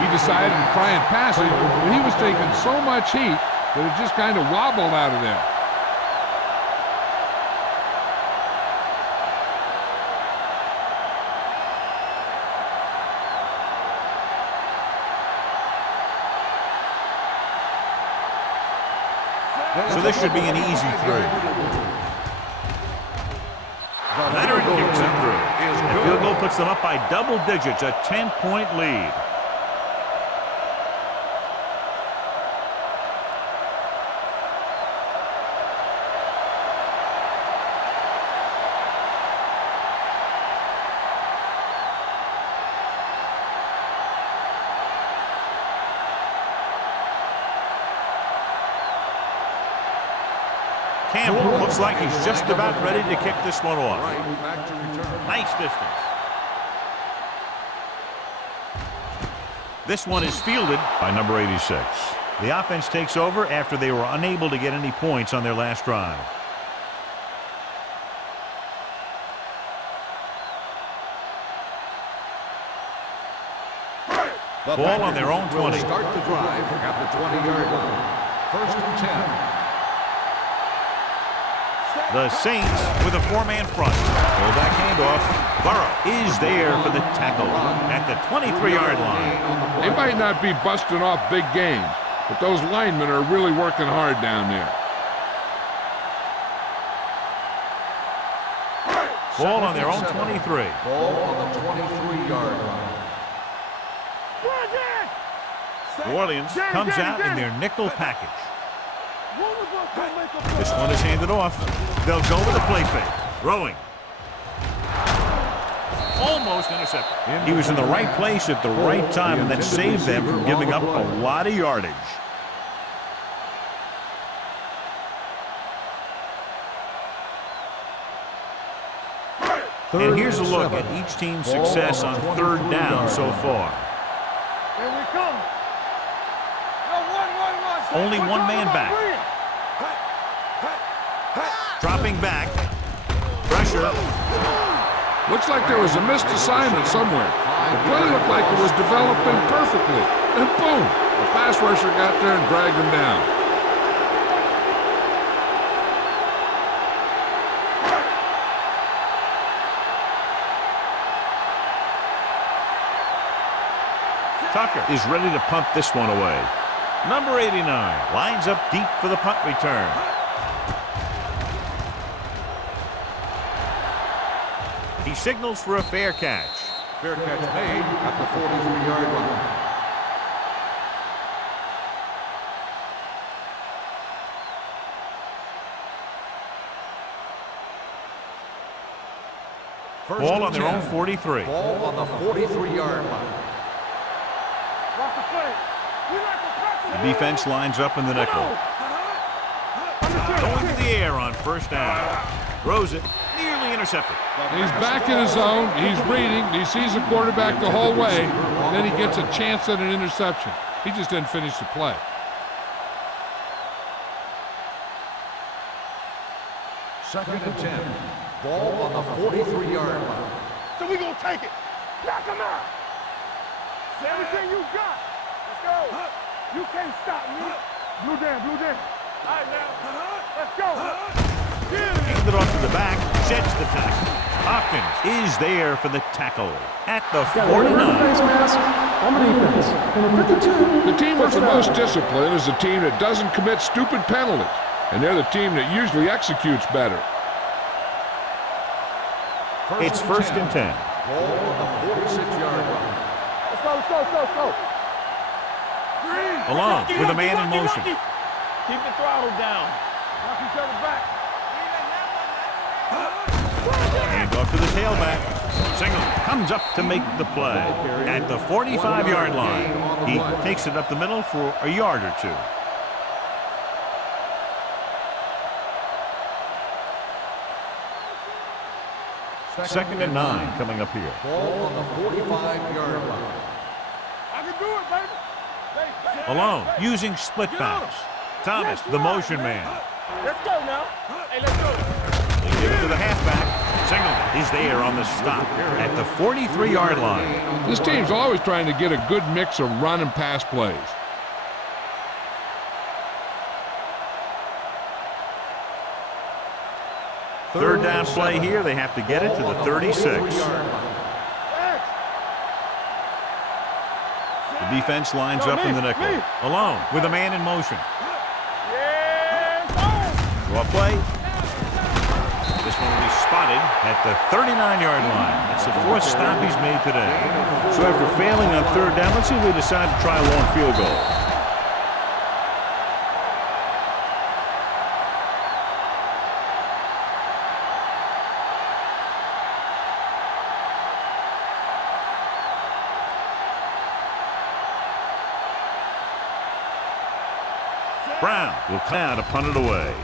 He decided to try and pass it, but he was taking so much heat that it just kind of wobbled out of there. So this should be an easy throw. Leonard kicks it through. The field goal puts them up by double digits, a 10-point lead. Campbell looks like he's just about ready to kick this one off. Right back to return. Nice distance. This one is fielded by number 86. The offense takes over after they were unable to get any points on their last drive. Ball on their own 20. Start the drive at the 20-yard line. First and 10. The Saints with a 4-man front. Fullback handoff. Burrow is there for the tackle at the 23-yard line. They might not be busting off big games, but those linemen are really working hard down there. Ball on their own 23. Ball on the 23-yard line. New Orleans comes out in their nickel package. This one is handed off. They'll go with a play fake. Throwing. Almost intercepted. He was in the right place at the right time, and that saved them from giving up a lot of yardage. And here's a look at each team's success on third down so far. Here we come. Only one man back. Dropping back. Pressure. Looks like there was a missed assignment somewhere. The play looked like it was developing perfectly. And boom, the pass rusher got there and dragged him down. Tucker is ready to punt this one away. Number 89 lines up deep for the punt return. He signals for a fair catch. Fair catch made at the 43-yard line. Ball on their own 43. Ball on the 43-yard line. Watch the play. We like to practice. The defense lines up in the nickel. Going to the air on first down. Throws it. Nearly intercepted. He's back in his zone. He's reading. He sees the quarterback the whole way. And then he gets a chance at an interception. He just didn't finish the play. Second and 10. Ball on the 43-yard line. So we gonna take it. Knock him out. Everything you got. Let's go. You can't stop me. Blue down, blue down. All right, now. Let's go. Handed off to the back. Sets the tackle. Hopkins is there for the tackle at the Got a red 49. face mask on the defense. Number 52. The team with the first most down. discipline is the team that doesn't commit stupid penalties. And they're the team that usually executes better. It's first and 10. Ball on the 46-yard line. Let's go, let's go, let's go, let's go. Alone with a man in motion. Keep the throttle down. Knock each other back. Hand off to the tailback. Single comes up to make the play at the 45-yard line. He takes it up the middle for a yard or two. Second and 9 coming up here. Ball on the 45-yard line. I can do it, baby. Alone using split pass. Thomas, the motion man. Let's go now. Hey, let's go. They give it to the halfback. Single is there on the stop at the 43-yard line. This team's always trying to get a good mix of run and pass plays. Third down play here. They have to get it to the 36. The defense lines up in the nickel. Alone with a man in motion. Draw play. This one will be spotted at the 39-yard line. That's the fourth stop he's made today. So after failing on third down, let's see if they decide to try a long field goal. Brown will come out to punt it away.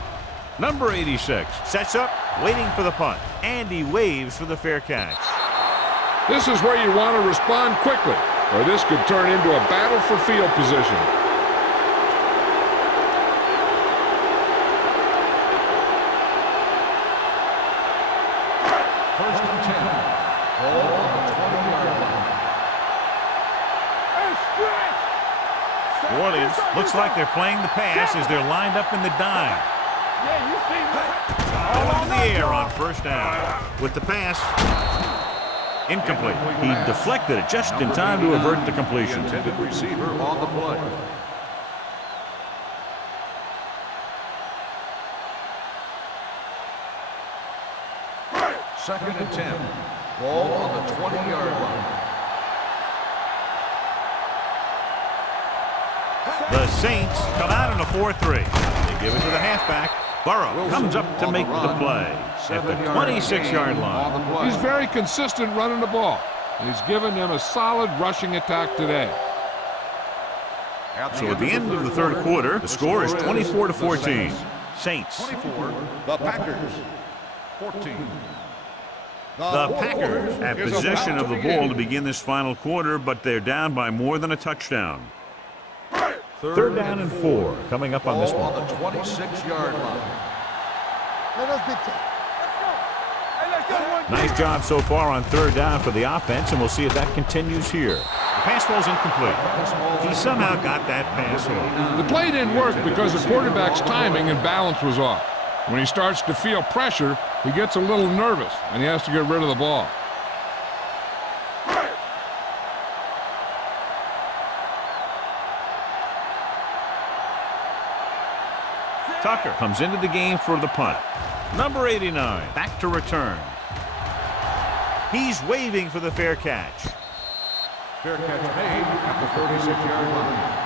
Number 86 sets up, waiting for the punt, and he waves for the fair catch. This is where you want to respond quickly, or this could turn into a battle for field position. First and 10. Ball on the 20-yard line. New Orleans looks like they're playing the pass as they're lined up in the dime. Yeah, you see me. Going to the air on first down. With the pass, incomplete. He deflected it just in time to avert the completion. Intended receiver on the play. Second and 10. Ball on the 20-yard line. The Saints come out in a 4-3. They give it to the halfback. Burrow comes up to make the play at the 26-yard line. He's very consistent running the ball, and he's given them a solid rushing attack today. So at the end of the third quarter, the score is 24-14. Saints. 24, the Packers. 14. The Packers have possession of the ball to begin this final quarter, but they're down by more than a touchdown. Third down and 4 coming up on this Ball one. on the 26-yard line. Let us big time. Let's go. Hey, let's go. Nice job so far on third down for the offense, and we'll see if that continues here. The pass ball's incomplete. He somehow got that pass off. The play didn't work because the quarterback's timing and balance was off. When he starts to feel pressure, he gets a little nervous, and he has to get rid of the ball. Tucker comes into the game for the punt. Number 89 back to return. He's waving for the fair catch. Fair catch made at the 36-yard line.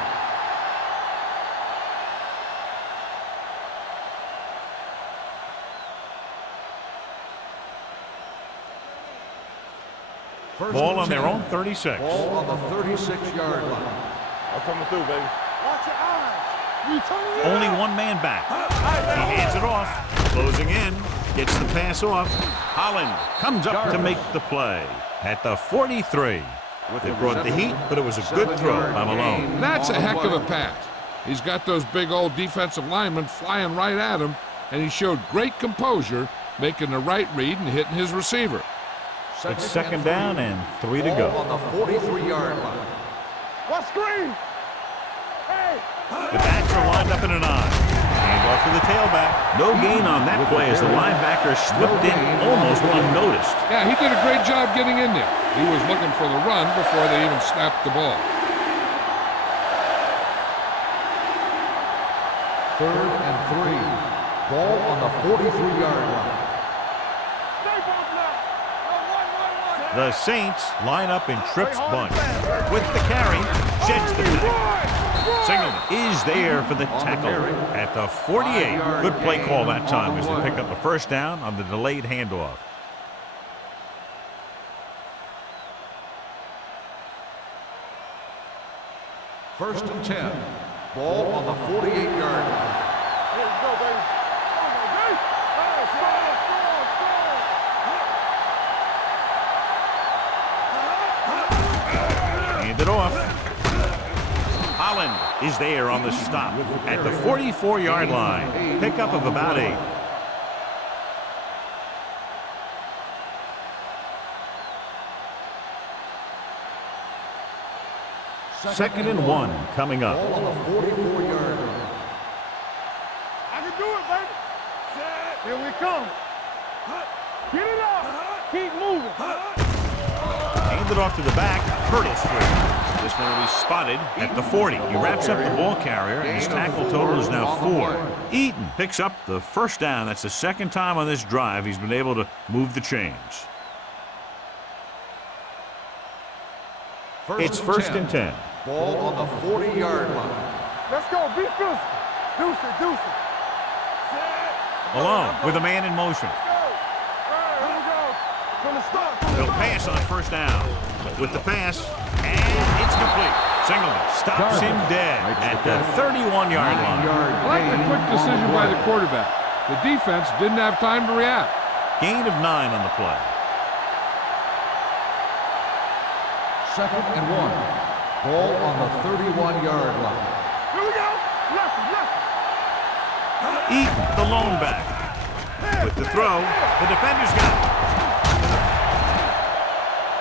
Ball on their own 36. Ball on the 36-yard line. I'm coming through, baby. Watch your eyes. You turn it Only out. one man back. He hands it off. Closing in. Gets the pass off. Holland comes up to make the play at the 43. They brought the heat, but it was a good throw by Malone. That's a heck of a pass. He's got those big old defensive linemen flying right at him, and he showed great composure, making the right read and hitting his receiver. It's second down and 3 to go. Ball on the 43-yard line. What screen? Hey. The backs are lined up in an I. Hand off to the tailback. No gain on that play as the linebacker slipped in almost unnoticed. Yeah, he did a great job getting in there. He was looking for the run before they even snapped the ball. Third and 3. Ball on the 43-yard line. Stay both left. One. The Saints line up in Tripp's bunch. With the carry, sheds the back. Singleton is there for the tackle at the 48. Good play call that time as they pick up a first down on the delayed handoff. First and 10. Ball on the 48-yard line. Let's go, baby. Come on, baby. Hand it off. Holland is there on the stop at the 44-yard line. Pickup of about 8. Second and 1 coming up. Ball on the 44-yard line. I can do it, baby. Here we come. Get it up. Keep moving. Handed off to the back. Hurdles free. This one will be spotted at the 40. He wraps up the ball carrier, and his tackle total is now 4. Eaton picks up the first down. That's the second time on this drive he's been able to move the chains. It's first and 10. Ball on the 40-yard line. Let's go. Be physical. Deuce it. Malone with a man in motion. Here we go. From the start. They'll pass on first down. With the pass, and it's complete. Singleton stops him dead at the 31-yard line. I like the quick decision by the quarterback. The defense didn't have time to react. Gain of 9 on the play. Second and 1. Ball on the 31-yard line. Here we go. Left. Eaton, the lone back. With the throw, the defender's got it.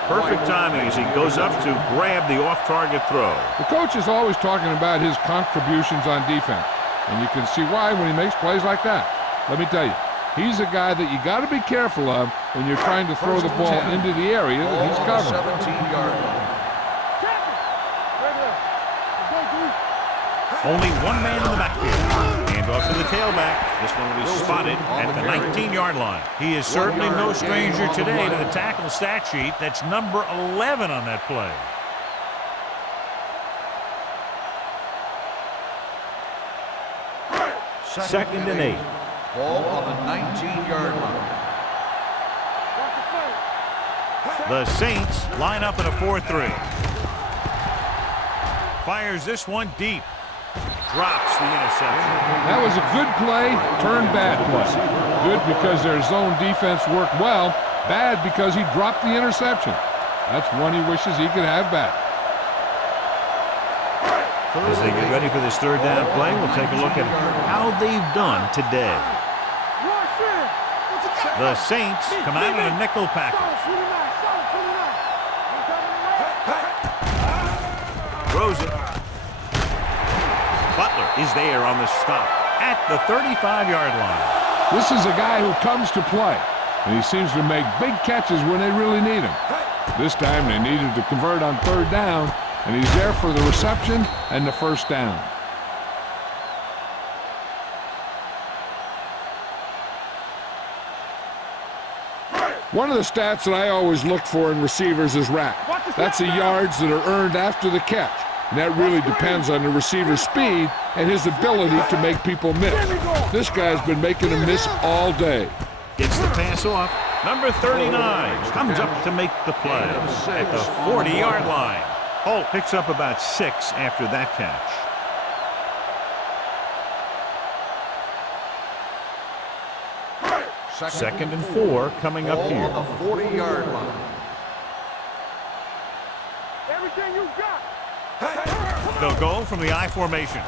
Perfect timing as he goes up to grab the off-target throw. The coach is always talking about his contributions on defense, and you can see why when he makes plays like that. Let me tell you, he's a guy that you got to be careful of when you're trying to throw the ball into the area that he's covering. 17-yard line. Only one man in the backfield. Hand off to the tailback. This one will be spotted at the 19-yard line. He is certainly no stranger today to the tackle stat sheet. That's number 11 on that play. Second and 8. Ball on the 19-yard line. The Saints line up in a 4-3. Fires this one deep. Drops the interception. That was a good play, turned bad play. Good because their zone defense worked well. Bad because he dropped the interception. That's one he wishes he could have back. As they get ready for this third down play, we'll take a look at how they've done today. The Saints come out in a nickel package. Throws it. Butler is there on the stop at the 35-yard line. This is a guy who comes to play, and he seems to make big catches when they really need him. This time they needed to convert on third down, and he's there for the reception and the first down. One of the stats that I always look for in receivers is RAC. That's the yards that are earned after the catch. And that really depends on the receiver's speed and his ability to make people miss. This guy's been making them miss all day. Gets the pass off. Number 39 comes up to make the play at the 40-yard line. Holt picks up about 6 after that catch. Second and 4 coming up here. On the 40-yard line. Everything you got. They'll go from the I formation.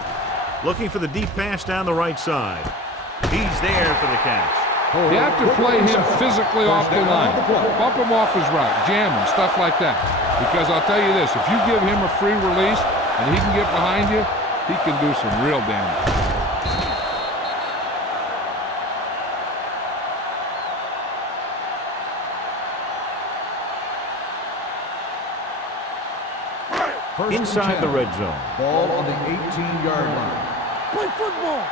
Looking for the deep pass down the right side. He's there for the catch. You have to play him physically off the line. Bump him off his route, jam him, stuff like that. Because I'll tell you this, if you give him a free release and he can get behind you, he can do some real damage. Inside the red zone. Ball on the 18-yard line. Play football.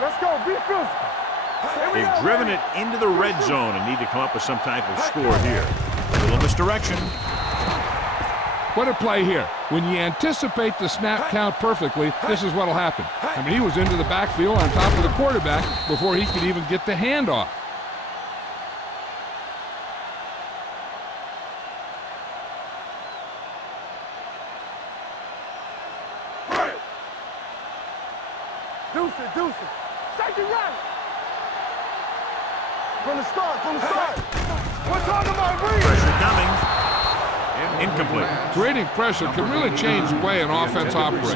Let's go. Be physical. They've driven it into the red zone and need to come up with some type of score here. A little misdirection. What a play here. When you anticipate the snap count perfectly, this is what will happen. I mean, he was into the backfield on top of the quarterback before he could even get the handoff. Deuce it, deuce it. Shake it right. From the start, from the start. We're talking about read. Pressure coming. Incomplete. Creating pressure can really change the way an offense operates.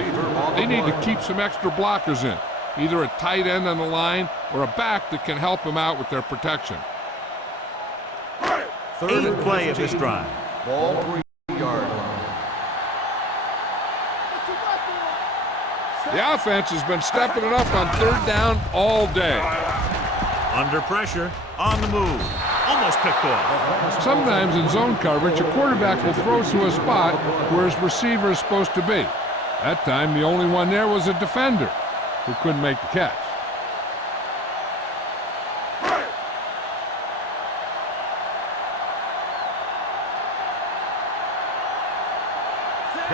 They need to keep some extra blockers in, either a tight end on the line or a back that can help them out with their protection. 8th play of this drive. Ball 3-yard line. The offense has been stepping it up on 3rd down all day. Under pressure, on the move. Almost picked off. Sometimes in zone coverage, a quarterback will throw to a spot where his receiver is supposed to be. That time, the only one there was a defender who couldn't make the catch.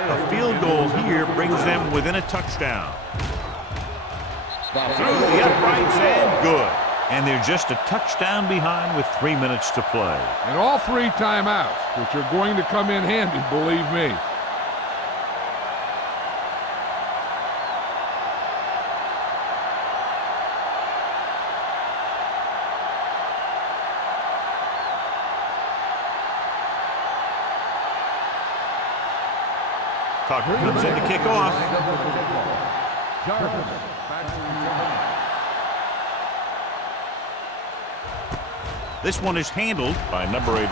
A field goal here brings them within a touchdown. Through the uprights and good. And they're just a touchdown behind with 3 minutes to play. And all 3 timeouts, which are going to come in handy, believe me. Tucker comes in to kick off. This one is handled by number 89.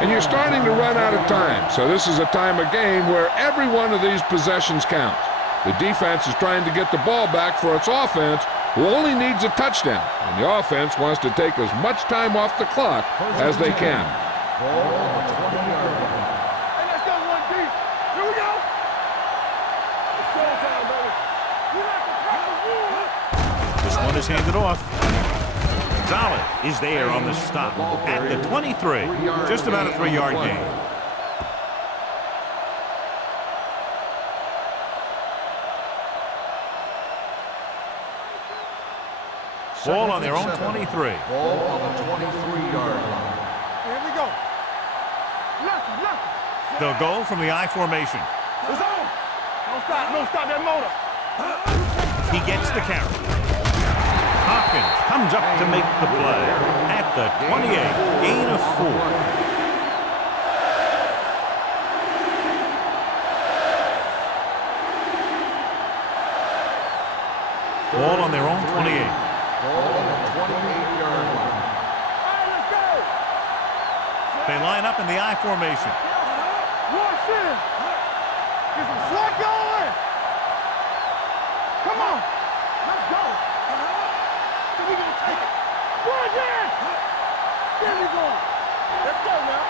And you're starting to run out of time, so this is a time of game where every one of these possessions counts. The defense is trying to get the ball back for its offense, who only needs a touchdown, and the offense wants to take as much time off the clock as they can. Ball on the 20-yard line. Hey, let's go one deep. Here we go. It's showtime, baby. We like to press the rule. This one is handed off. Gonzalez is there on the stop at the 23. Just about a 3-yard gain. Ball on their own 23. Ball on the 23-yard line. Here we go. Lucky. They'll go from the I formation. It's on. Don't stop that motor. He gets the carry. Hopkins comes up to make the play at the 28, gain of 4. Ball on their own 28. Ball on the 28-yard line. All right, let's go. They line up in the I formation. Rush in. Get some slack going. Come on. Let's go. So we gonna take it. Run in. There we go. Let's go now.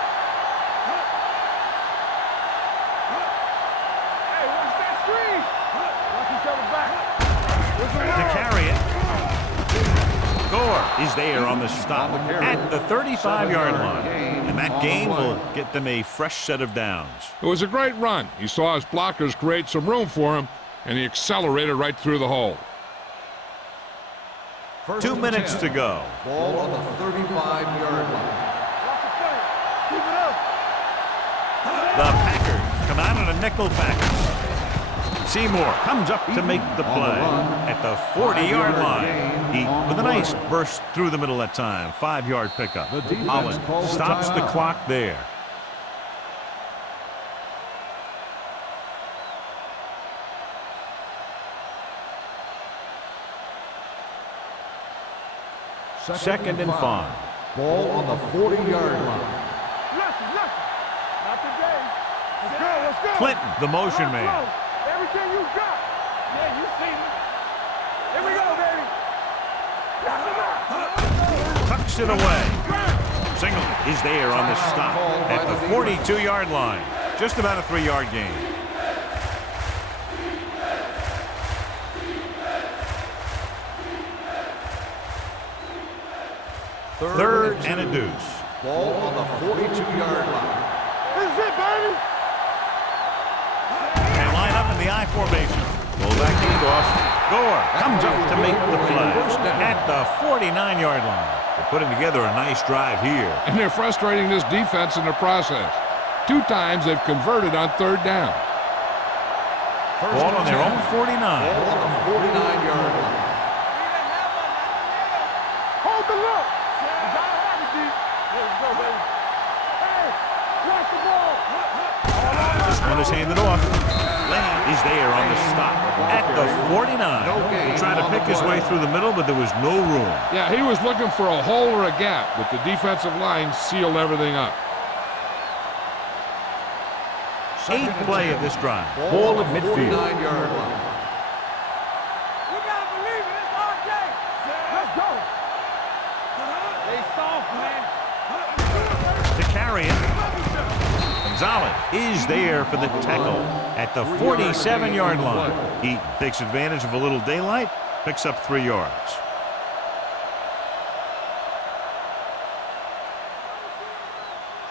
Hey, watch that screen. Watch each other back. To carry it. Gore is there on the stop at the 35-yard line. And that gain will get them a fresh set of downs. It was a great run. He saw his blockers create some room for him, and he accelerated right through the hole. First 2 and minutes 10. to go. Ball on the 35-yard line. Keep it up. The Packers come out in a nickel package. Seymour comes up to make the play at the 40-yard line. He, with a nice burst through the middle that time, 5-yard pickup. The defense Holland calls a stops the timeout. clock there. Second and 5. Ball on the 40-yard line. Listen. Not today. Let's go. Clinton, the motion man. Everything you got. Yeah, you see me. Here we go, baby. Tucks it away. Singleton is there on the stop at the 42-yard line. Just about a 3-yard gain. Third and a deuce. Ball on the 42-yard line. This is it, baby. They line up in the I formation. Fullback handoff. Gore comes up to make the play at the 49-yard line. They're putting together a nice drive here. And they're frustrating this defense in the process. 2 times they've converted on 3rd down. First Ball and on their 10. own 49. Ball on the 49-yard line. Hold the look. Let's go, baby. Hey, watch the ball. This one is handed off. Lamb is there on the stop at the 49. He tried to pick his way through the middle, but there was no room. Yeah, he was looking for a hole or a gap, but the defensive line sealed everything up. 8th play of this drive. Ball Ball at midfield. 49-yard line. We gotta believe it. It's our day. Let's go. They soft, man. To carry it. Gonzalez is there for the tackle at the 47-yard line. He takes advantage of a little daylight, picks up 3 yards.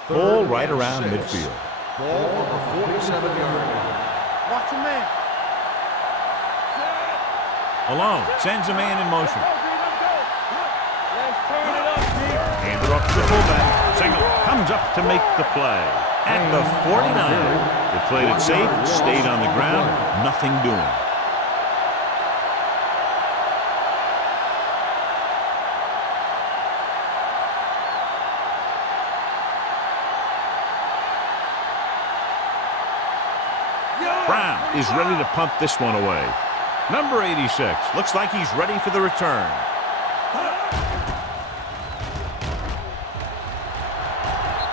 Ball right around midfield. Ball on the 47-yard line. Watch your man. Alone sends a man in motion. Let's turn it up, D. Handed off to the fullback. Signal comes up to make the play at the 49. They played it safe, stayed on the ground, nothing doing. Brown is ready to punt this one away. Number 86 looks like he's ready for the return.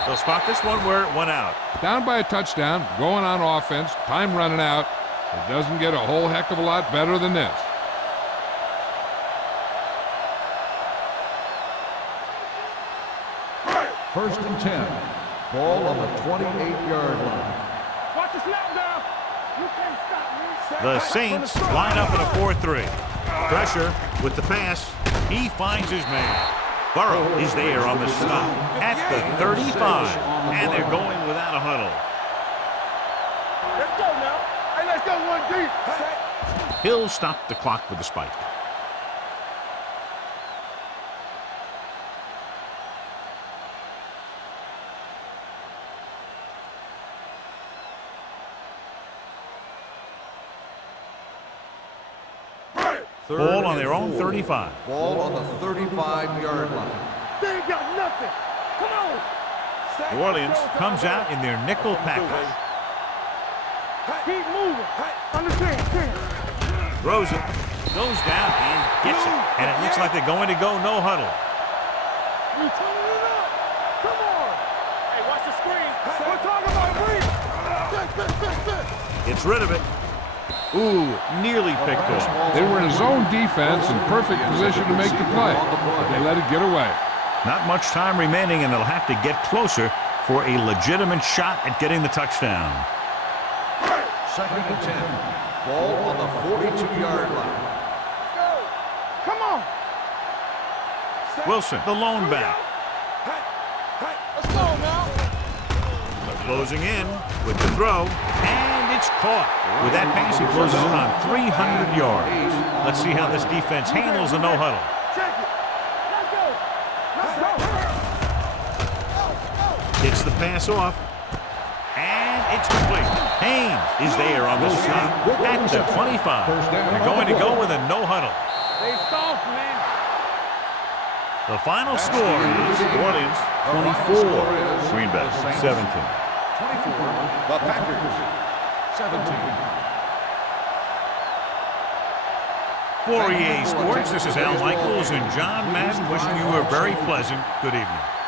They'll spot this one where it went out. Down by a touchdown, going on offense, time running out. It doesn't get a whole heck of a lot better than this. First and 10. Ball on the 28-yard line. Watch the snap down. You can't stop me. The Saints line up in a 4-3. Pressure with the pass. He finds his man. Burrow is there on the stop at the 35. And they're going without a huddle. Let's go now. Hey, let's go one deep. He'll stop the clock with a spike. Ball on their own 35. Ball on the 35-yard line. They ain't got nothing. Come on. New Orleans comes out in their nickel package. Keep moving. Understand. Throws it. Goes down and gets it. And it looks like they're going to go no huddle. We turning it up. Come on. Hey, watch the screen. We're talking about reach. Gets rid of it. Ooh, nearly picked off. They were in a zone defense in perfect position to make the play, but they let it get away. Not much time remaining, and they'll have to get closer for a legitimate shot at getting the touchdown. Second and 10. Ball on the 42-yard line. Come on. Wilson, the lone back. Let's go now. They're closing in with the throw, and it's caught. With that pass, he closes in on 300 yards. Let's see how this defense handles the no huddle. Check Gets the pass off. And it's complete. Haynes is there on the stop at the 25. They're going to go with a no huddle. Stay soft, man. The final score is Orleans 24, Green Bay 17. 24, the Packers 17. For EA Sports, this is Al Michaels and John Madden wishing you a very pleasant good evening.